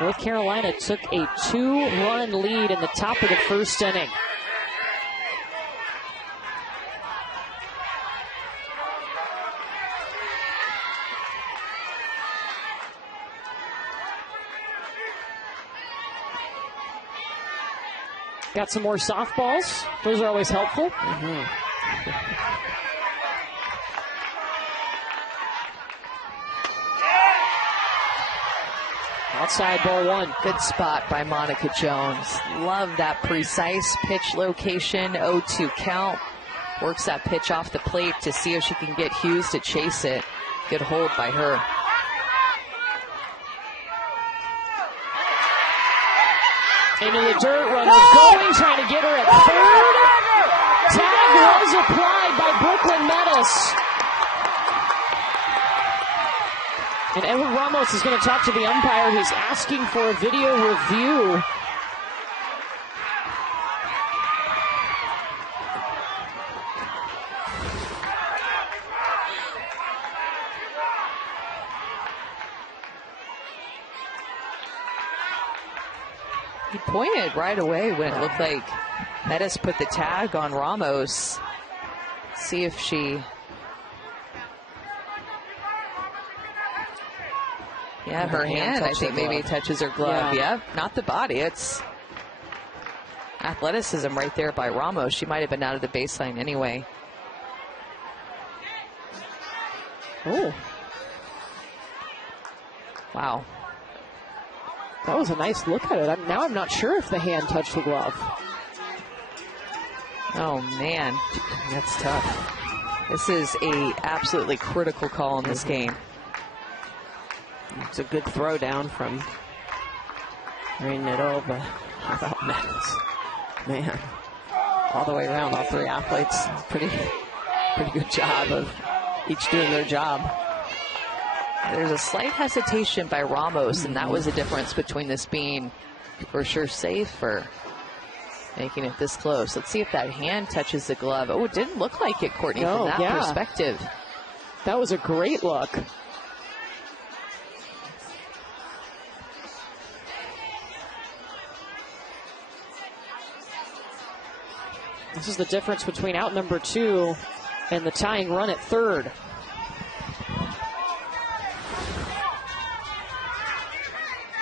North Carolina took a 2-run lead in the top of the first inning. Got some more softballs. Those are always helpful. Outside ball one. Good spot by Monica Jones. Love that precise pitch location. 0-2 count. Works that pitch off the plate to see if she can get Hughes to chase it. Good hold by her. Into the dirt, runner going, trying to get her at third. Tag was applied by Brooklyn Medhus. And Edward Ramos is going to talk to the umpire. He's asking for a video review. He pointed right away when it looked like Medhus put the tag on Ramos. See if she... Yeah, her hand, I think, maybe touches her glove. Yeah, not the body. It's athleticism right there by Ramos. She might have been out of the baseline anyway. Oh. Wow. That was a nice look at it. Now I'm not sure if the hand touched the glove. Oh, man. That's tough. This is a absolutely critical call in this game. It's a good throw down from Rainetto, but how about Medhus? Man, all the way around, all three athletes, pretty good job of each doing their job. There's a slight hesitation by Ramos, and that was the difference between this being for sure safe or making it this close. Let's see if that hand touches the glove. Oh, it didn't look like it, Courtney, from that perspective. That was a great look. This is the difference between out number 2 and the tying run at third.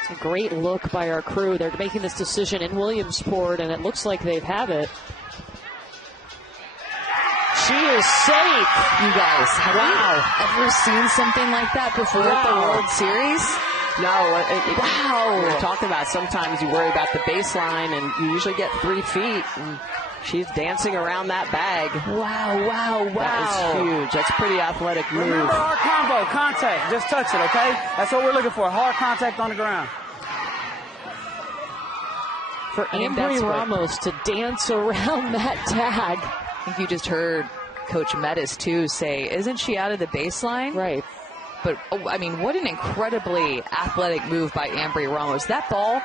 It's a great look by our crew. They're making this decision in Williamsport, and it looks like they have it. She is safe. You guys, have you ever seen something like that before at the World Series? No. Wow. We're talking about sometimes you worry about the baseline, and you usually get 3 feet. And she's dancing around that bag. Wow. That is huge. That's a pretty athletic move. Remember hard combo, contact. Just touch it, okay? That's what we're looking for, hard contact on the ground. For Ambry Ramos to dance around that tag. I think you just heard Coach Medhus, too, say, isn't she out of the baseline? Right. But, I mean, what an incredibly athletic move by Ambry Ramos. That ball,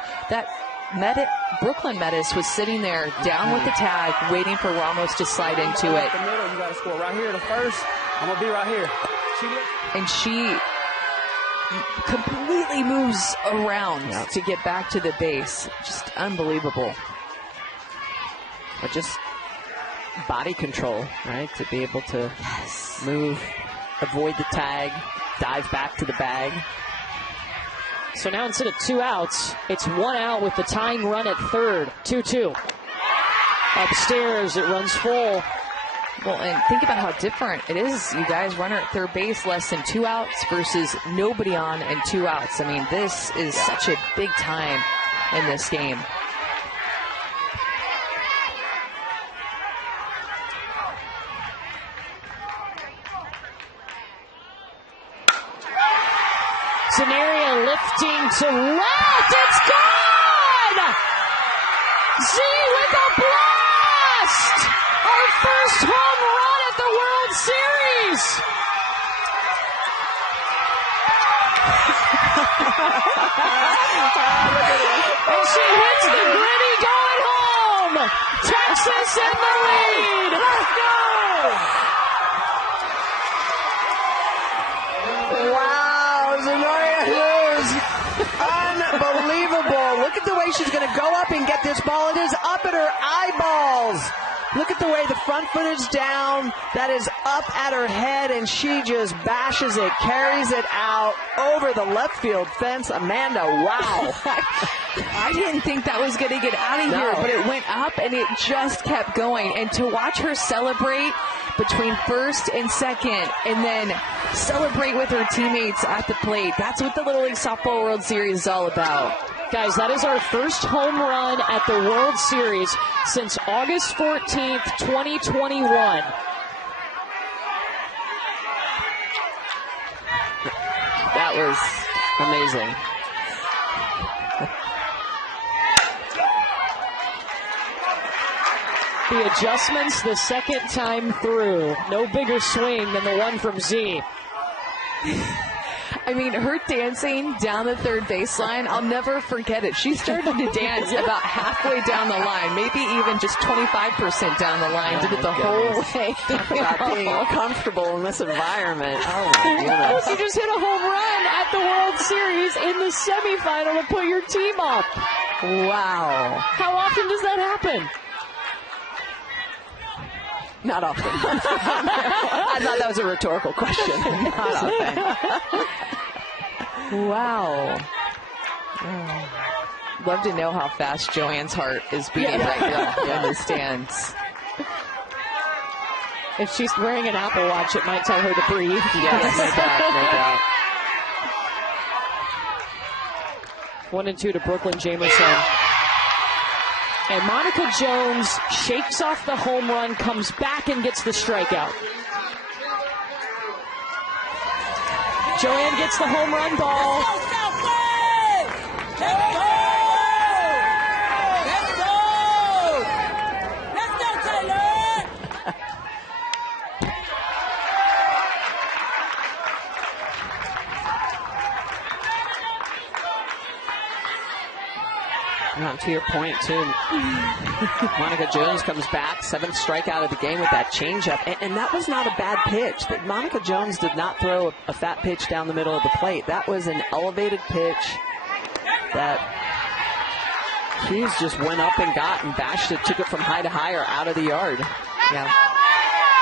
Brooklyn Medhus was sitting there down with the tag, waiting for Ramos to slide into it. The middle, you got to score right here, the first. I'm going to be right here. And she completely moves around to get back to the base. Just unbelievable. But just body control, right? To be able to move, avoid the tag, dive back to the bag. So now instead of 2 outs, it's 1 out with the tying run at third. 2-2. Upstairs, it runs full. Well, and think about how different it is. You guys, runner at third base, less than 2 outs versus nobody on and 2 outs. I mean, this is such a big time in this game. Zaneria lifting to left. It's gone! Z with a blast! Our first home run at the World Series! And she hits the gritty going home! Texas in the lead! Let's go! Wow, Zaneria Hughes. Unbelievable. Look at the way she's going to go up and get this ball. It is up at her eyeballs. Look at the way the front foot is down. That is up at her head, and she just bashes it, carries it out over the left field fence. Amanda, wow. I didn't think that was going to get out of here, but it went up, and it just kept going. And to watch her celebrate between first and second, and then celebrate with her teammates at the plate, that's what the Little League Softball World Series is all about. Guys, that is our first home run at the World Series since August 14th, 2021. That was amazing. The adjustments the second time through. No bigger swing than the one from Z. I mean, her dancing down the third baseline, I'll never forget it. She started to dance about halfway down the line, maybe even just 25% down the line, did it the whole way. About being uncomfortable in this environment. Oh, my goodness. You just hit a home run at the World Series in the semifinal to put your team up. Wow. How often does that happen? Not often. I thought that was a rhetorical question. Not often. Wow. Love to know how fast Joanne's heart is beating right now in the stands. If she's wearing an Apple Watch, it might tell her to breathe. Yes, no doubt. 1-2 to Brooklyn Jamerson. And Monica Jones shakes off the home run, comes back and gets the strikeout. Joanne gets the home run ball. To your point, too, Monica Jones comes back, 7th strikeout of the game with that changeup, and that was not a bad pitch. Monica Jones did not throw a fat pitch down the middle of the plate. That was an elevated pitch that Hughes just went up and got and bashed it, took it from high to high or out of the yard. Yeah.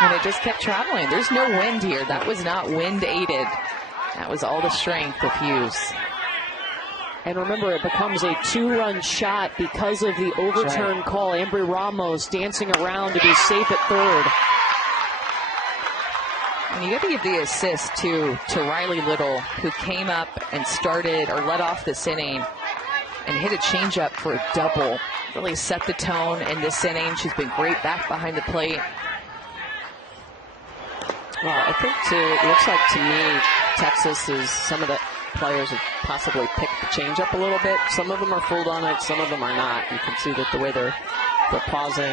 And it just kept traveling. There's no wind here. That was not wind aided. That was all the strength of Hughes. And remember, it becomes a 2-run shot because of the overturn call. Ambry Ramos dancing around to be safe at third. And you got to give the assist to Riley Little, who came up and started or led off this inning and hit a changeup for a double. Really set the tone in this inning. She's been great back behind the plate. Well, I think, too, it looks like to me, Texas is some of the players have possibly picked the changeup a little bit. Some of them are fooled on it, some of them are not. You can see that the way they're pausing.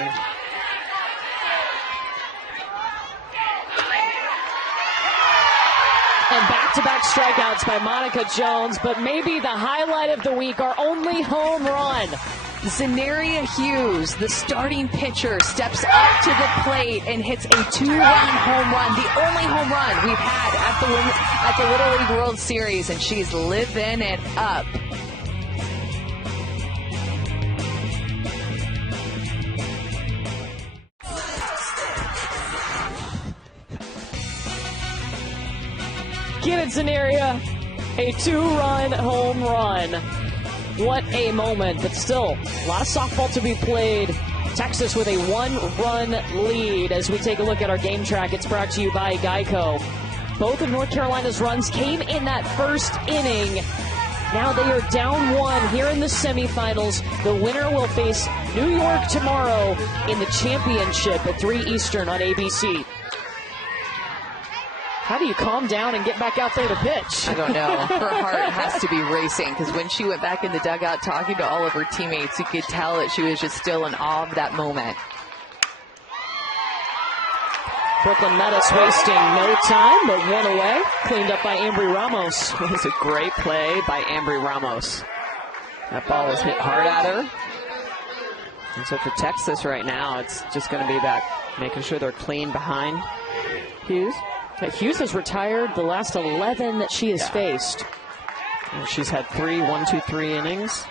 And back-to-back strikeouts by Monica Jones, but maybe the highlight of the week, our only home run. Zaneria Hughes, the starting pitcher, steps up to the plate and hits a 2-run home run, the only home run we've had at the Little League World Series, and she's living it up. Get it, Zaneria. A 2-run home run. What a moment, but still, a lot of softball to be played. Texas with a 1-run lead. As we take a look at our game track, it's brought to you by Geico. Both of North Carolina's runs came in that first inning. Now they are down 1 here in the semifinals. The winner will face New York tomorrow in the championship at 3 Eastern on ABC. How do you calm down and get back out there to pitch? I don't know. Her heart has to be racing, because when she went back in the dugout talking to all of her teammates, you could tell that she was just still in awe of that moment. Brooklyn Medhus wasting no time, but 1 away. Cleaned up by Ambry Ramos. It was a great play by Ambry Ramos. That ball was hit hard at her. And so for Texas right now, it's just going to be about making sure they're clean behind Hughes. Hughes has retired the last 11 that she has faced. And she's had 3 1-2-3 innings.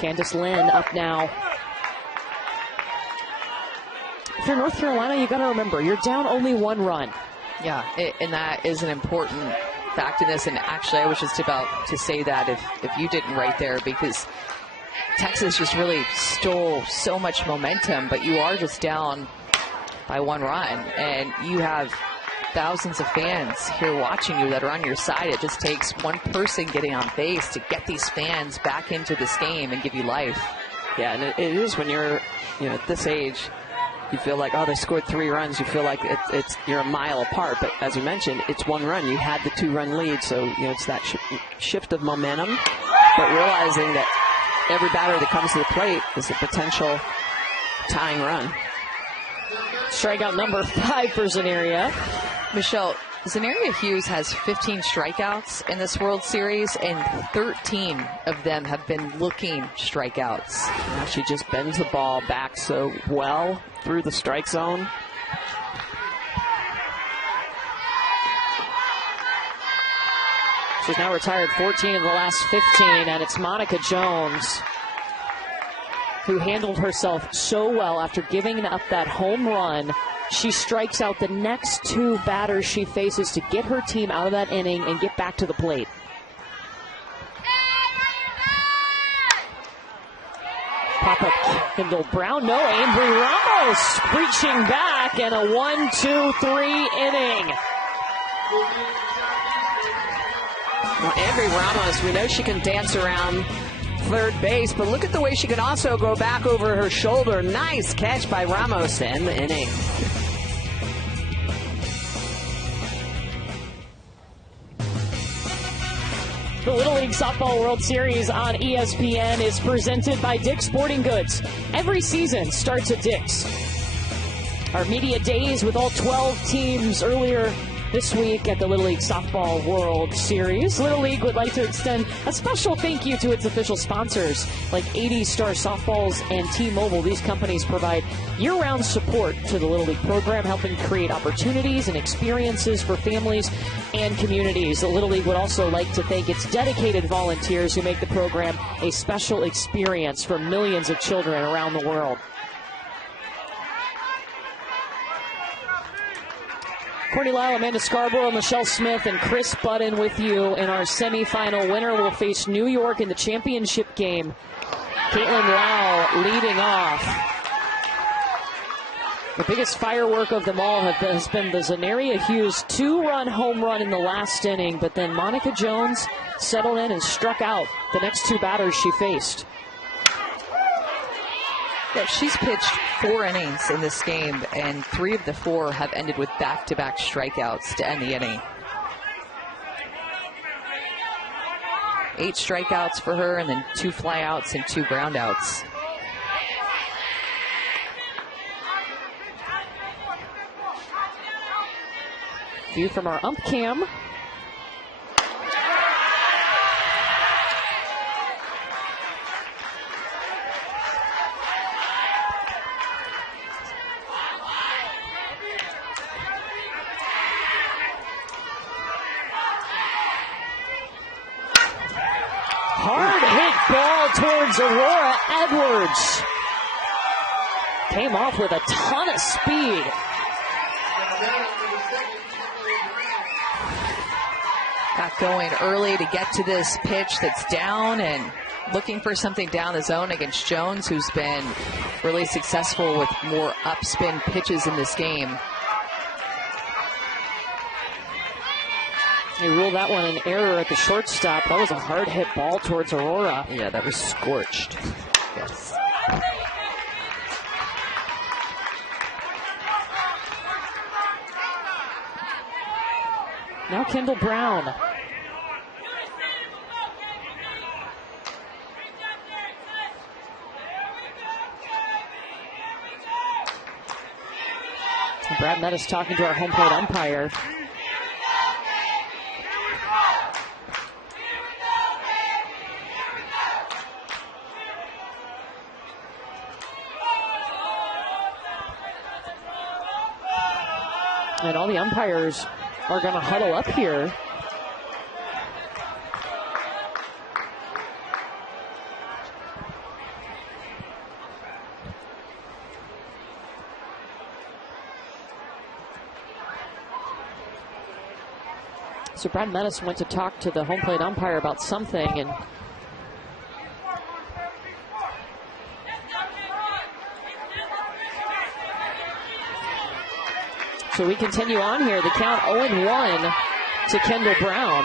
Candace Lynn up now. If you're North Carolina, you got to remember, you're down only 1 run. Yeah, and that is an important fact in this. And actually, I was just about to say that if you didn't right there, because Texas just really stole so much momentum, but you are just down by 1 run, and you have thousands of fans here watching you that are on your side. It just takes one person getting on base to get these fans back into this game and give you life. Yeah, and it is when you're, at this age, you feel like, oh, they scored 3 runs. You feel like you're a mile apart. But as you mentioned, it's 1 run. You had the 2-run lead, so it's that shift of momentum. But realizing that every batter that comes to the plate is a potential tying run. Strikeout number 5 for Zaneria. Michelle, Zaneria Hughes has 15 strikeouts in this World Series, and 13 of them have been looking strikeouts. Now she just bends the ball back so well through the strike zone. She's now retired 14 of the last 15, and it's Monica Jones who handled herself so well after giving up that home run. She strikes out the next 2 batters she faces to get her team out of that inning and get back to the plate. Pop-up Kendall Brown. No, Ambry Ramos reaching back, and a 1-2-3 inning. Well, Ambry Ramos, we know she can dance around third base, but look at the way she can also go back over her shoulder. Nice catch by Ramos to end the inning. The Little League Softball World Series on ESPN is presented by Dick's Sporting Goods. Every season starts at Dick's. Our media days with all 12 teams earlier this week at the Little League Softball World Series. Little League would like to extend a special thank you to its official sponsors like 80 Star Softballs and T-Mobile. These companies provide year-round support to the Little League program, helping create opportunities and experiences for families and communities. The Little League would also like to thank its dedicated volunteers who make the program a special experience for millions of children around the world. Courtney Lyle, Amanda Scarborough, Michelle Smith, and Chris Budden with you in our semifinal. Winner will face New York in the championship game. Caitlin Lau leading off. The biggest firework of them all has been the Zaneria Hughes 2-run home run in the last inning, but then Monica Jones settled in and struck out the next 2 batters she faced. Yeah, she's pitched 4 innings in this game, and 3 of the 4 have ended with back-to-back strikeouts to end the inning. 8 strikeouts for her, and then 2 flyouts and 2 groundouts. View from our ump cam. Hard hit ball towards Aurora Edwards. Came off with a ton of speed. Got going early to get to this pitch that's down and looking for something down the zone against Jones, who's been really successful with more upspin pitches in this game. They ruled that one an error at the shortstop. That was a hard hit ball towards Aurora. Yeah, that was scorched. Yes. Now Kendall Brown. Brad Medhus talking to our home plate umpire. And all the umpires are going to huddle up here. So Brad Medhus went to talk to the home plate umpire about something, and So we continue on here. The count 0-1 to Kendall Brown.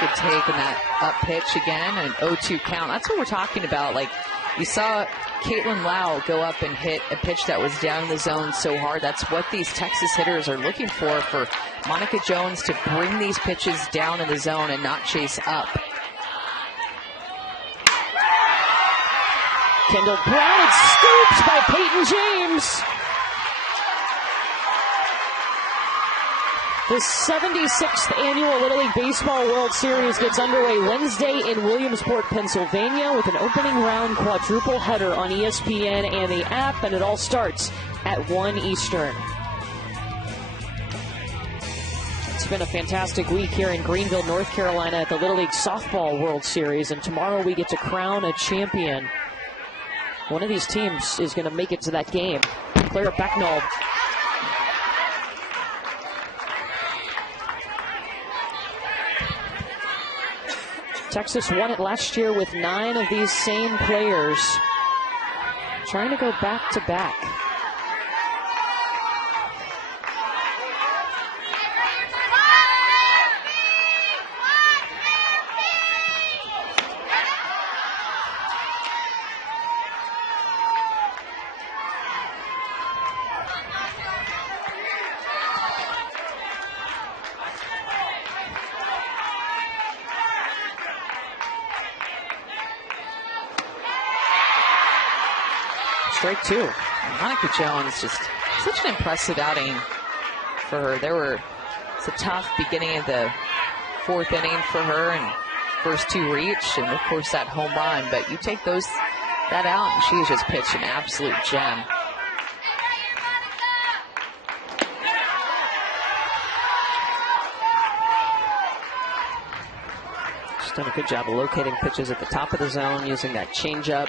Good take in that up pitch again, an 0-2 count. That's what we're talking about. Like, you saw Caitlin Lau go up and hit a pitch that was down in the zone so hard. That's what these Texas hitters are looking for Monica Jones to bring these pitches down in the zone and not chase up. Kendall Brown, it's scooped by Peyton James. The 76th annual Little League Baseball World Series gets underway Wednesday in Williamsport, Pennsylvania, with an opening round quadruple header on ESPN and the app, and it all starts at 1 Eastern. It's been a fantastic week here in Greenville, North Carolina at the Little League Softball World Series, and tomorrow we get to crown a champion. One of these teams is going to make it to that game. Clara Becknall. Texas won it last year with 9 of these same players, trying to go back to back. Strike 2. Monica Jones, just such an impressive outing for her. It's a tough beginning of the 4th inning for her, and first 2 reach, and of course that home run. But you take that out, and she's just pitched an absolute gem. She's done a good job of locating pitches at the top of the zone, using that changeup.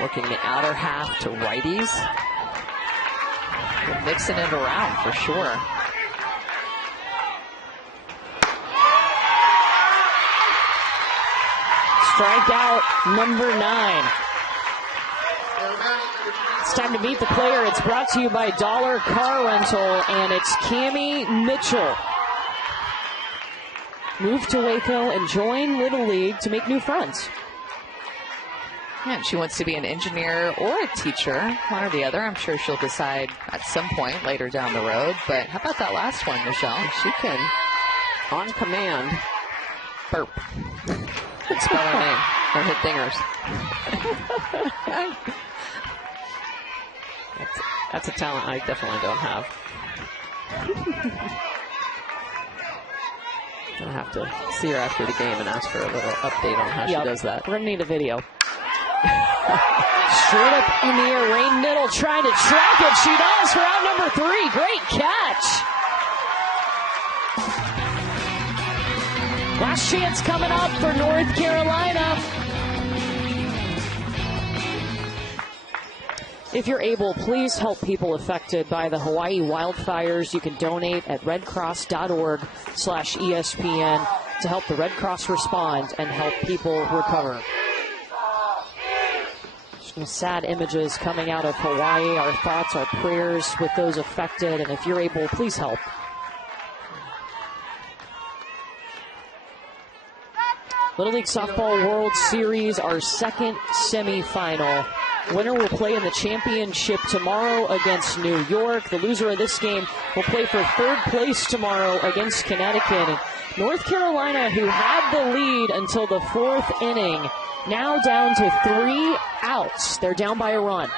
Working the outer half to righties. They're mixing it around for sure. Strikeout number 9. It's time to meet the player. It's brought to you by Dollar Car Rental, and it's Cammie Mitchell. Move to Waco and join Little League to make new friends. Yeah, and she wants to be an engineer or a teacher, one or the other. I'm sure she'll decide at some point later down the road. But how about that last one, Michelle? She can, on command, burp. And spell her name. Or hit dingers. That's a talent I definitely don't have. I'll have to see her after the game and ask for a little update on how she does that. We're going to need a video. Straight up in the air, Rain Middle trying to track it. She does for out number 3. Great catch. Last chance coming up for North Carolina. If you're able, please help people affected by the Hawaii wildfires. You can donate at redcross.org/ESPN to help the Red Cross respond and help people recover. Some sad images coming out of Hawaii. Our thoughts, our prayers with those affected. And if you're able, please help. Little League Softball World Series, our second semifinal. Winner will play in the championship tomorrow against New York. The loser of this game will play for 3rd place tomorrow against Connecticut. And North Carolina, who had the lead until the 4th inning, now down to 3 outs. They're down by a run.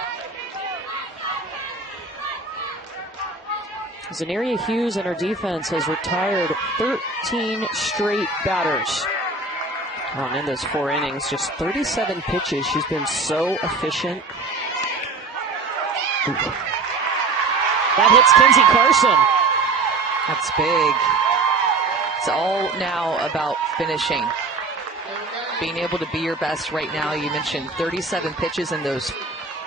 Zaneria Hughes and her defense has retired 13 straight batters. Well, and in those 4 innings, just 37 pitches. She's been so efficient. That hits Kinsey Carson. That's big. It's all now about finishing. Being able to be your best right now. You mentioned 37 pitches in those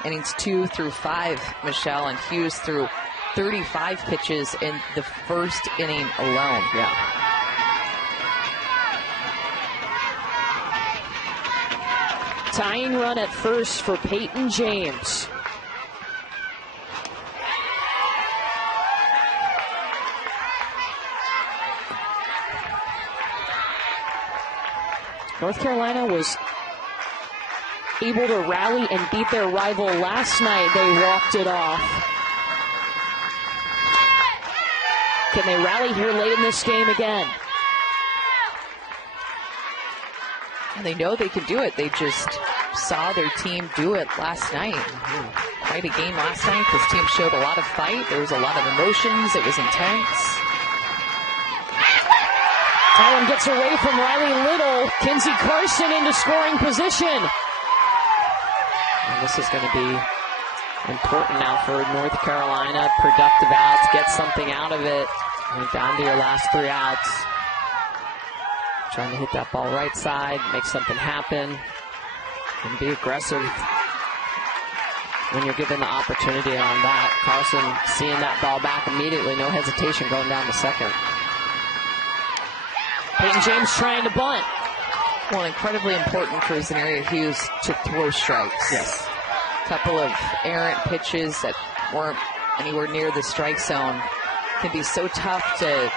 innings 2 through 5, Michelle, and Hughes threw 35 pitches in the first inning alone. Yeah. Tying run at first for Peyton James. North Carolina was able to rally and beat their rival last night. They walked it off. Can they rally here late in this game again? And they know they can do it. They just saw their team do it last night. Quite a game last night. This team showed a lot of fight. There was a lot of emotions. It was intense. That one gets away from Riley Little. Kinsey Carson into scoring position. And this is going to be important now for North Carolina. Productive outs, get something out of it. And down to your last 3 outs. Trying to hit that ball right side, make something happen, and be aggressive when you're given the opportunity on that. Carson seeing that ball back immediately, no hesitation going down to second. Peyton James trying to bunt. Well, incredibly important for Zaneria Hughes to throw strikes. Yes. A couple of errant pitches that weren't anywhere near the strike zone. Can be so tough to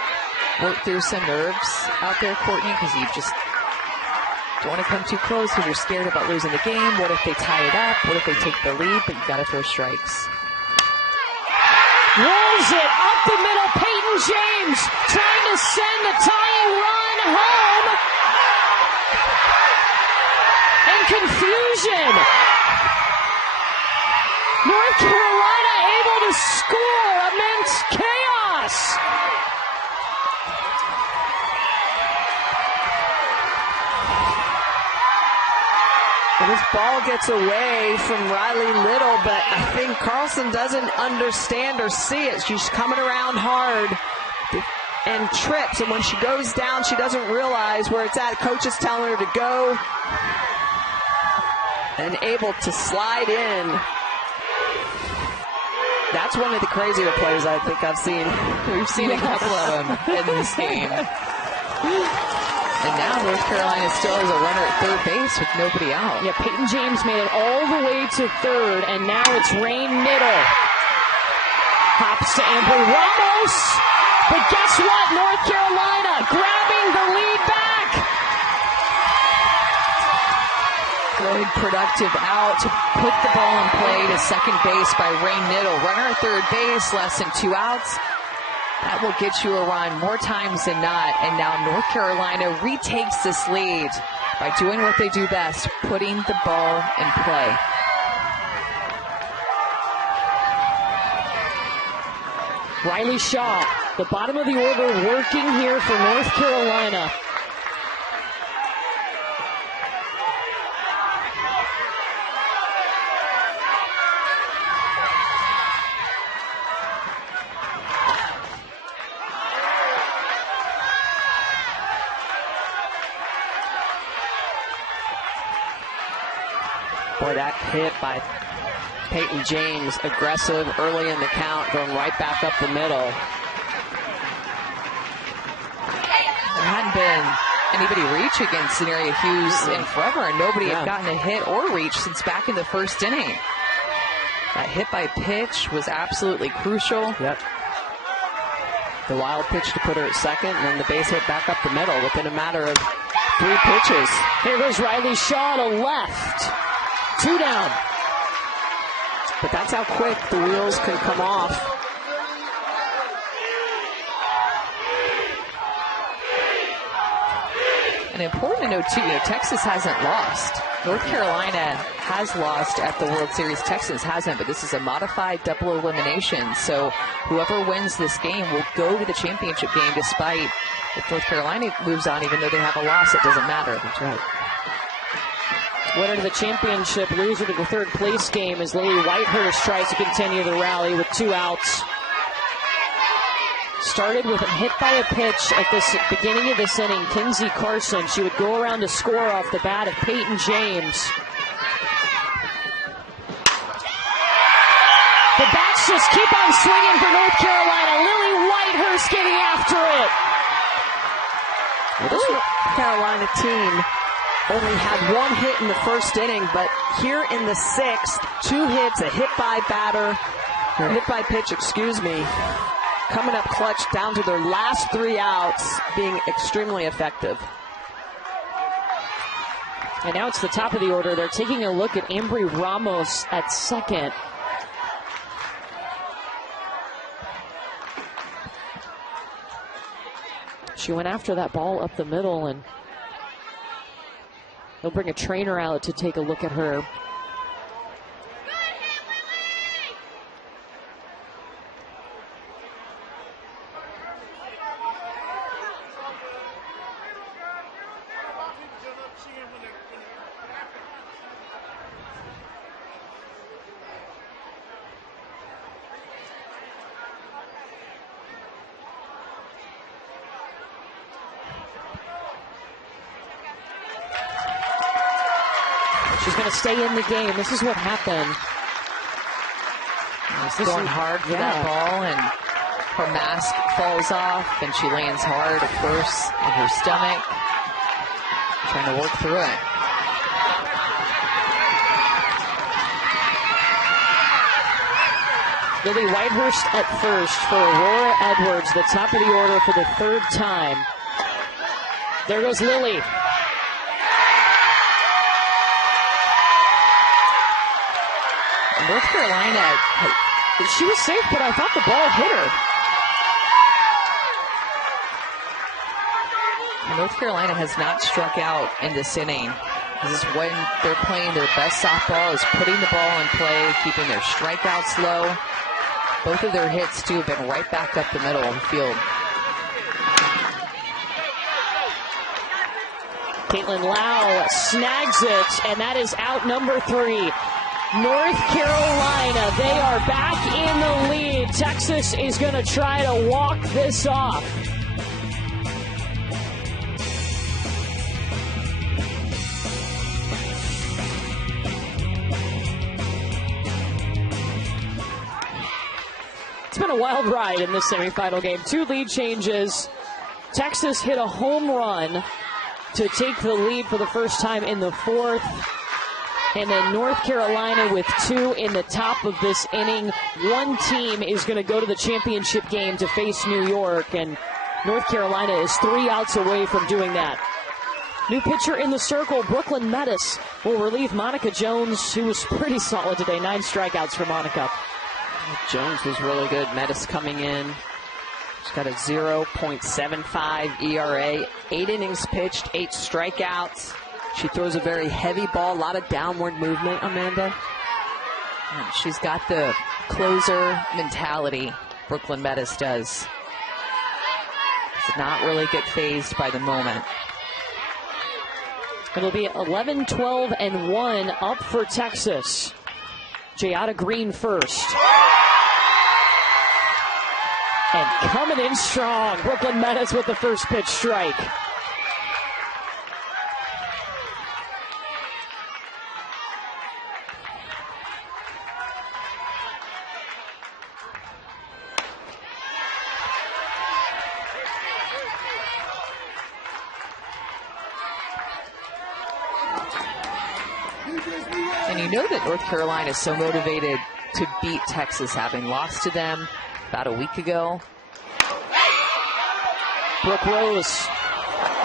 work through some nerves out there, Courtney, because you just don't want to come too close because you're scared about losing the game. What if they tie it up? What if they take the lead? But you've got to throw strikes. Rolls it up the middle. Peyton James trying to send the tying run home. And confusion. North Carolina able to score amidst chaos. And this ball gets away from Riley Little, but I think Carlson doesn't understand or see it. She's coming around hard and trips, and when she goes down, she doesn't realize where it's at. Coach is telling her to go, and able to slide in. That's one of the crazier plays I think I've seen. We've seen a couple of them in this game. And now North Carolina still has a runner at third base with nobody out. Yeah, Peyton James made it all the way to third, and now it's Rain Niddle. Hops to Amber Ramos. But guess what? North Carolina grabbing the lead back. Good productive out to put the ball in play to second base by Rain Niddle. Runner at third base, less than 2 outs. That will get you a run more times than not. And now North Carolina retakes this lead by doing what they do best, putting the ball in play. Riley Shaw, the bottom of the order, working here for North Carolina. Boy, that hit by Peyton James, aggressive early in the count, going right back up the middle. There hadn't been anybody reach against Zaneria Hughes in forever, and nobody had gotten a hit or reach since back in the first inning. That hit by pitch was absolutely crucial. Yep. The wild pitch to put her at second, and then the base hit back up the middle within a matter of 3 pitches. Here goes Riley Shaw to left. 2 down. But that's how quick the wheels can come off. And important to note, too, Texas hasn't lost. North Carolina has lost at the World Series. Texas hasn't, but this is a modified double elimination. So whoever wins this game will go to the championship game, despite if North Carolina moves on, even though they have a loss, it doesn't matter. That's right. Winner to the championship, loser to the third place game as Lily Whitehurst tries to continue the rally with 2 outs. Started with a hit by a pitch at the beginning of this inning. Kinsey Carson, she would go around to score off the bat of Peyton James. The bats just keep on swinging for North Carolina. Lily Whitehurst getting after it. Well, this North Carolina team only had 1 hit in the first inning, but here in the 6th, 2 hits, a hit by pitch, coming up clutch down to their last 3 outs, being extremely effective. And now it's the top of the order. They're taking a look at Ambry Ramos at second. She went after that ball up the middle, and they'll bring a trainer out to take a look at her. She's going to stay in the game. This is what happened. She's going hard for that ball, and her mask falls off, and she lands hard, of course, in her stomach, trying to work through it. Lily Whitehurst at first for Aurora Edwards, the top of the order for the 3rd time. There goes Lily. North Carolina, she was safe, but I thought the ball hit her. North Carolina has not struck out in this inning. This is when they're playing their best softball, is putting the ball in play, keeping their strikeouts low. Both of their hits, too, have been right back up the middle of the field. Caitlin Lau snags it, and that is out number 3. North Carolina, they are back in the lead. Texas is going to try to walk this off. It's been a wild ride in this semifinal game. 2 lead changes. Texas hit a home run to take the lead for the first time in the 4th. And then North Carolina with 2 in the top of this inning. One team is going to go to the championship game to face New York, and North Carolina is 3 outs away from doing that. New pitcher in the circle, Brooklyn Medhus, will relieve Monica Jones, who was pretty solid today. 9 strikeouts for Monica. Jones was really good. Medhus coming in. She's got a 0.75 ERA. 8 innings pitched, 8 strikeouts. She throws a very heavy ball, a lot of downward movement, Amanda. And she's got the closer mentality, Brooklyn Medhus does. Does not really get fazed by the moment. It'll be 11, 12, and 1 up for Texas. Jayada Green first. And coming in strong, Brooklyn Medhus with the first pitch strike. And you know that North Carolina is so motivated to beat Texas, having lost to them about a week ago. Brooke Rose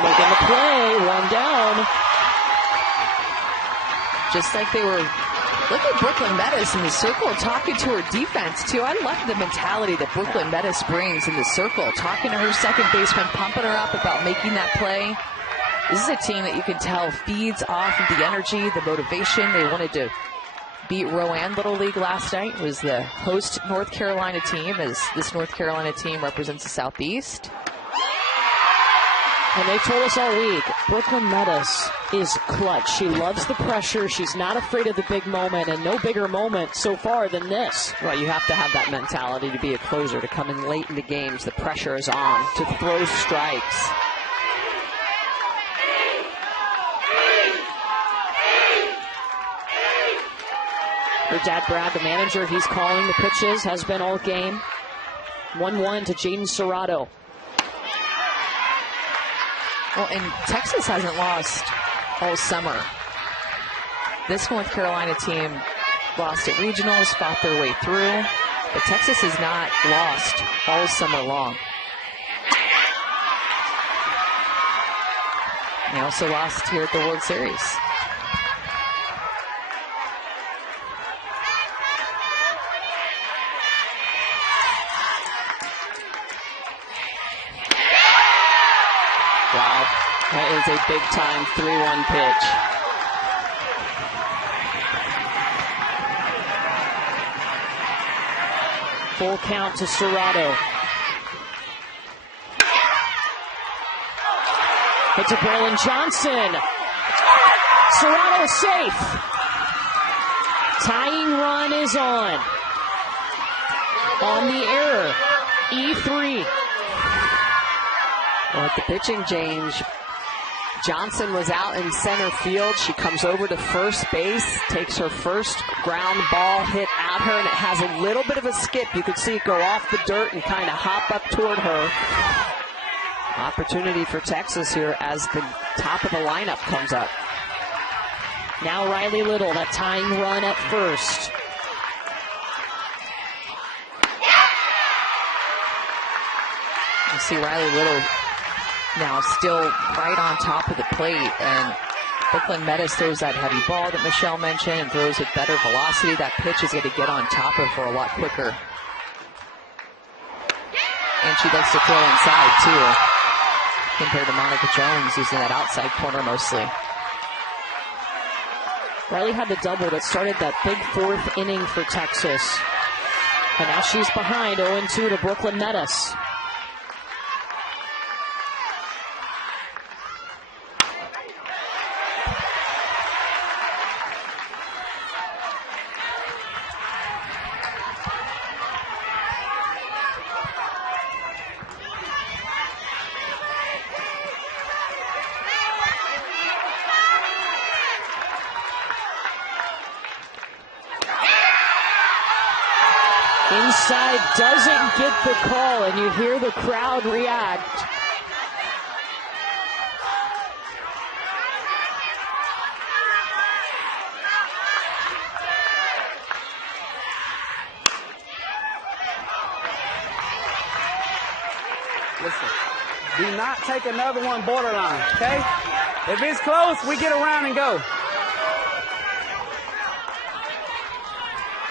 making the play, 1 down. Just like they were, look at Brooklyn Medhus in the circle talking to her defense, too. I love the mentality that Brooklyn Medhus brings in the circle, talking to her second baseman, pumping her up about making that play. This is a team that you can tell feeds off of the energy, the motivation. They wanted to beat Rowan Little League last night. It was the host North Carolina team, as this North Carolina team represents the Southeast. And they told us all week, Brooklyn Medhus is clutch. She loves the pressure. She's not afraid of the big moment, and no bigger moment so far than this. Well, you have to have that mentality to be a closer, to come in late in the games. The pressure is on, to throw strikes. Her dad, Brad, the manager, he's calling the pitches, has been all game. 1-1 to Jaden Serrato. Well, and Texas hasn't lost all summer. This North Carolina team lost at regionals, fought their way through, but Texas has not lost all summer long. They also lost here at the World Series. Wow, that is a big-time 3-1 pitch. Full count to Serrato. Hit to Braylon Johnson. Serrato safe. Tying run is on. On the error. E3. Well, at the pitching change, Johnson was out in center field. She comes over to first base, takes her first ground ball hit at her, and it has a little bit of a skip. You could see it go off the dirt and kind of hop up toward her. Opportunity for Texas here as the top of the lineup comes up. Now Riley Little, that tying run at first. You see Riley Little now still right on top of the plate, and Brooklyn Medhus throws that heavy ball that Michelle mentioned and throws it better velocity. That pitch is going to get on top of her a lot quicker. And she likes to throw inside too, compared to Monica Jones, who's in that outside corner mostly. Riley had the double that started that big fourth inning for Texas. And now she's behind 0-2 to Brooklyn Medhus. Inside doesn't get the call, and you hear the crowd react. Listen, do not take another one borderline, okay? If it's close, we get around and go.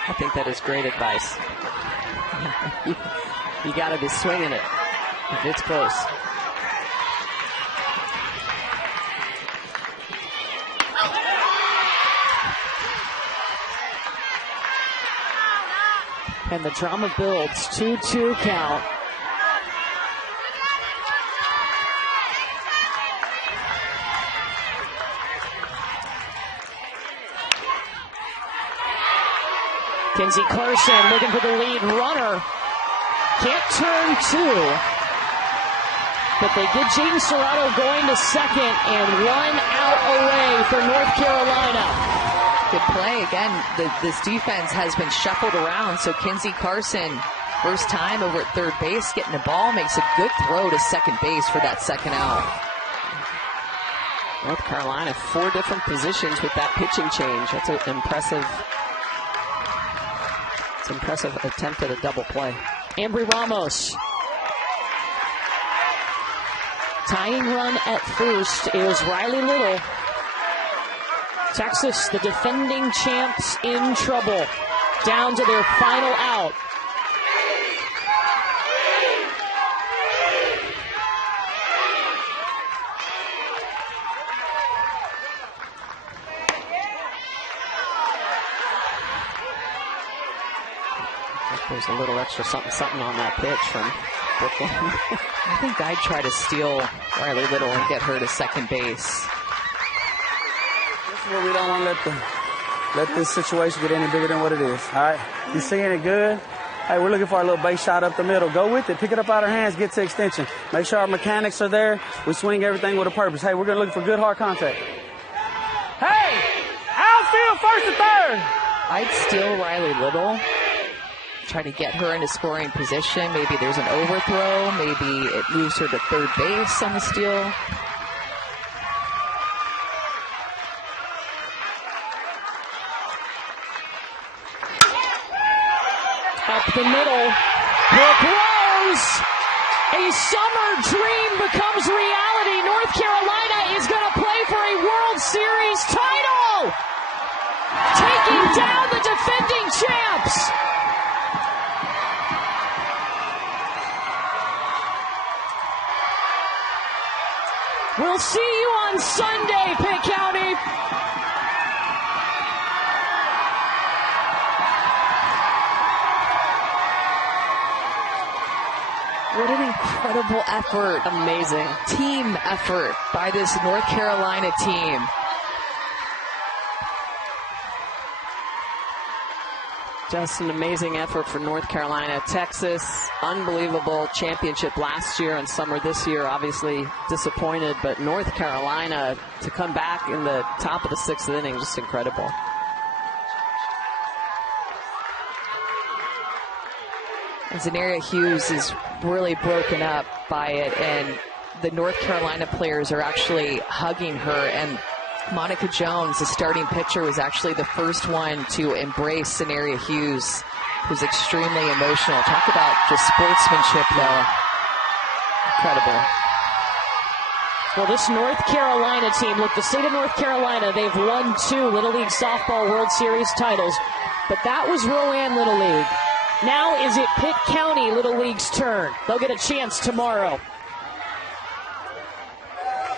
I think that is great advice. you got to be swinging it if it's close. And the drama builds. 2-2 count. Kenzie Carson looking for the lead runner. Can't turn two. But they get Jaden Serrato going to second and 1 out away for North Carolina. Good play. Again, this defense has been shuffled around, so Kenzie Carson, first time over at third base, getting the ball, makes a good throw to second base for that second out. North Carolina, 4 different positions with that pitching change. That's an impressive attempt at a double play. Ambry Ramos. Tying run at first is Riley Little. Texas, the defending champs, in trouble. Down to their final out. There's a little extra something on that pitch from Brooklyn. I think I'd try to steal Riley Little and get her to second base. This is where we don't want to let this situation get any bigger than what it is. All right, you seeing it good? Hey, we're looking for a little base shot up the middle. Go with it. Pick it up out of our hands. Get to extension. Make sure our mechanics are there. We swing everything with a purpose. Hey, we're going to look for good hard contact. Hey, outfield first and third. I'd steal Riley Little. Try to get her into scoring position. Maybe there's an overthrow. Maybe it moves her to third base on the steal. Up the middle, Brooke Rose. A summer dream becomes reality. North Carolina is going to play for a World Series title. Taking down the defending champs. We'll see you on Sunday, Pitt County. What an incredible effort. Amazing. Team effort by this North Carolina team. Just an amazing effort for North Carolina. Texas, unbelievable championship last year and summer this year, obviously disappointed, but North Carolina to come back in the top of the sixth inning, just incredible. And Zaneria Hughes is really broken up by it, and the North Carolina players are actually hugging her, and Monica Jones, the starting pitcher, was actually the first one to embrace Zaneria Hughes, who's extremely emotional. Talk about just sportsmanship, though. Incredible. Well, this North Carolina team, look, the state of North Carolina, they've won 2 Little League Softball World Series titles, but that was Rowan Little League. Now is it Pitt County Little League's turn? They'll get a chance tomorrow.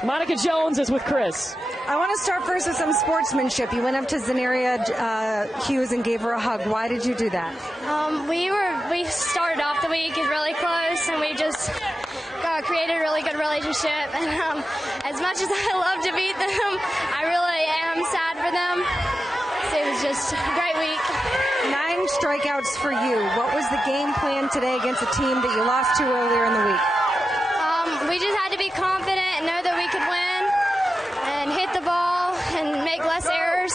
Monica Jones is with Chris. I want to start first with some sportsmanship. You went up to Zaneria Hughes and gave her a hug. Why did you do that? We started off the week really close, and we just created a really good relationship. And as much as I love to beat them, I really am sad for them. So it was just a great week. 9 strikeouts for you. What was the game plan today against a team that you lost to earlier in the week? We just had to be confident and know that we could win and hit the ball and make less errors.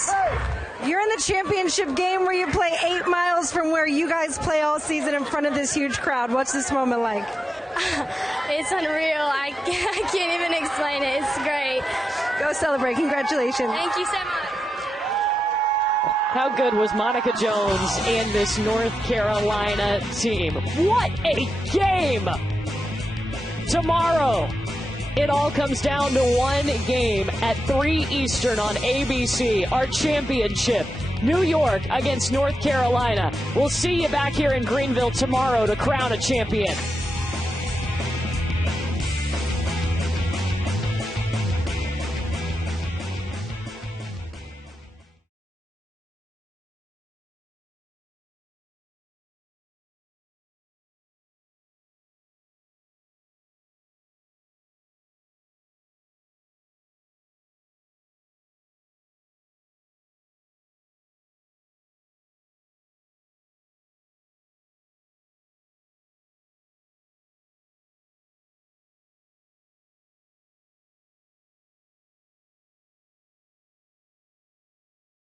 You're in the championship game where you play 8 miles from where you guys play all season in front of this huge crowd. What's this moment like? It's unreal. I can't even explain it. It's great. Go celebrate. Congratulations. Thank you so much. How good was Monica Jones and this North Carolina team? What a game! Tomorrow, it all comes down to one game at 3 Eastern on ABC. Our championship, New York against North Carolina. We'll see you back here in Greenville tomorrow to crown a champion.